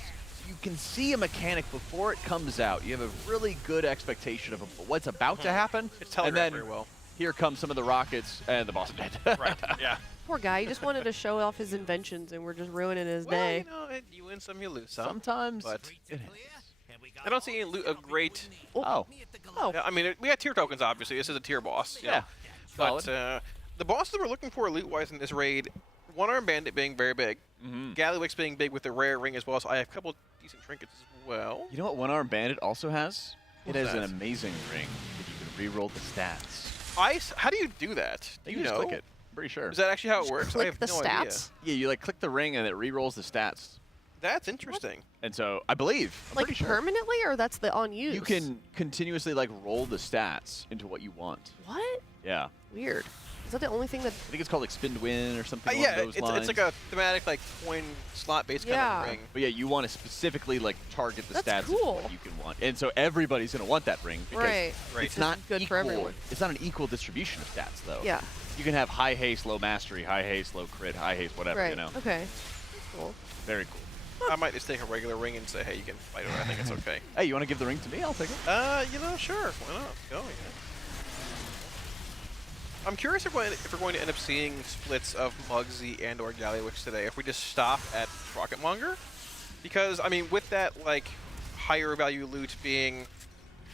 You can see a mechanic before it comes out. You have a really good expectation of what's about to happen. It's and telegraphed then very well. Here come some of the rockets, and the boss is dead. Right, yeah. Poor guy. He just wanted to show off his inventions, and we're just ruining his Well, day. you win some, you lose some. Sometimes. But I don't see any loot of great. Oh. Yeah, I mean, we got tier tokens, obviously. This is a tier boss. Yeah. But the bosses we're looking for loot-wise in this raid, One-Armed Bandit being very big, Gallywix being big with the rare ring as well, so I have a couple decent trinkets as well. You know what One-Armed Bandit also has? What's it has that? an amazing ring that you can re-roll the stats. How do you do that? Do you just know? click it. I'm pretty sure. Is that actually how it works? I click have the no stats? idea. Yeah, you like click the ring and it re-rolls the stats. That's interesting. And so I believe, I'm Like pretty sure, permanently, or that's the on use? you can continuously like roll the stats into what you want. What? Yeah. Weird. Is that the only thing that? I think it's called like Spin to Win or something along Yeah, those lines. it's like a thematic like coin slot based kind of ring. But yeah, you want to specifically like target the That's stats of cool. what you can want, and so everybody's gonna want that ring because Right. it's not good equal. for everyone. It's not an equal distribution of stats though. Yeah. You can have high haste, low mastery, high haste, low crit, high haste, whatever. Right. You know. Okay. Cool. Very cool. I might just take a regular ring and say, hey, you can fight it. I think it's okay. Hey, you want to give the ring to me? I'll take it. You know, sure. Why not? Go. Yeah. I'm curious if we're going to end up seeing splits of Mugsy and or Gallywix today. If we just stop at Rocketmonger, because I mean, with that like higher value loot being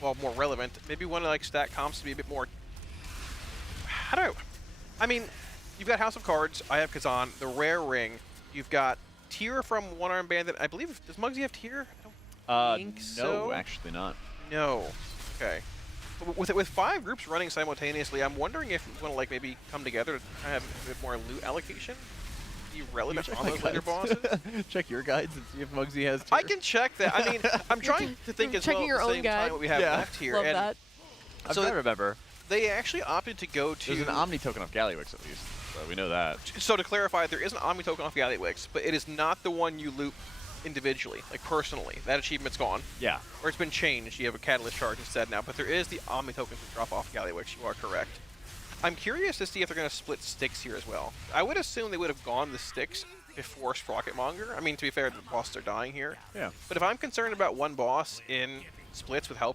well more relevant, maybe one of like stat comps to be a bit more. I mean, you've got House of Cards. I have Kazan. The rare ring. You've got Tier from One Arm Bandit. I believe does Mugsy have Tier? I don't think so. No, actually not. No. Okay. With 5 groups running simultaneously, I'm wondering if we want to like maybe come together to kind of have a bit more loot allocation. Be relevant on those later bosses. Check your guides and see if Mugsy has. I can check that. I mean, I'm trying to think as well Checking at your the own same guide. time what we have left here. Love and that. So I remember. They actually opted to go to. There's an Omni token off Gallywix at least, so we know that. So to clarify, there is an Omni token off Gallywix, but it is not the one you loot individually, like personally. That achievement's gone. Yeah. Or it's been changed. You have a catalyst charge instead now, but there is the Omni token to drop off Gallywix. You are correct. I'm curious to see if they're going to split sticks here as well. I would assume they would have gone the sticks before Sprocketmonger. I mean, to be fair, the bosses are dying here. Yeah. But if I'm concerned about one boss in splits with help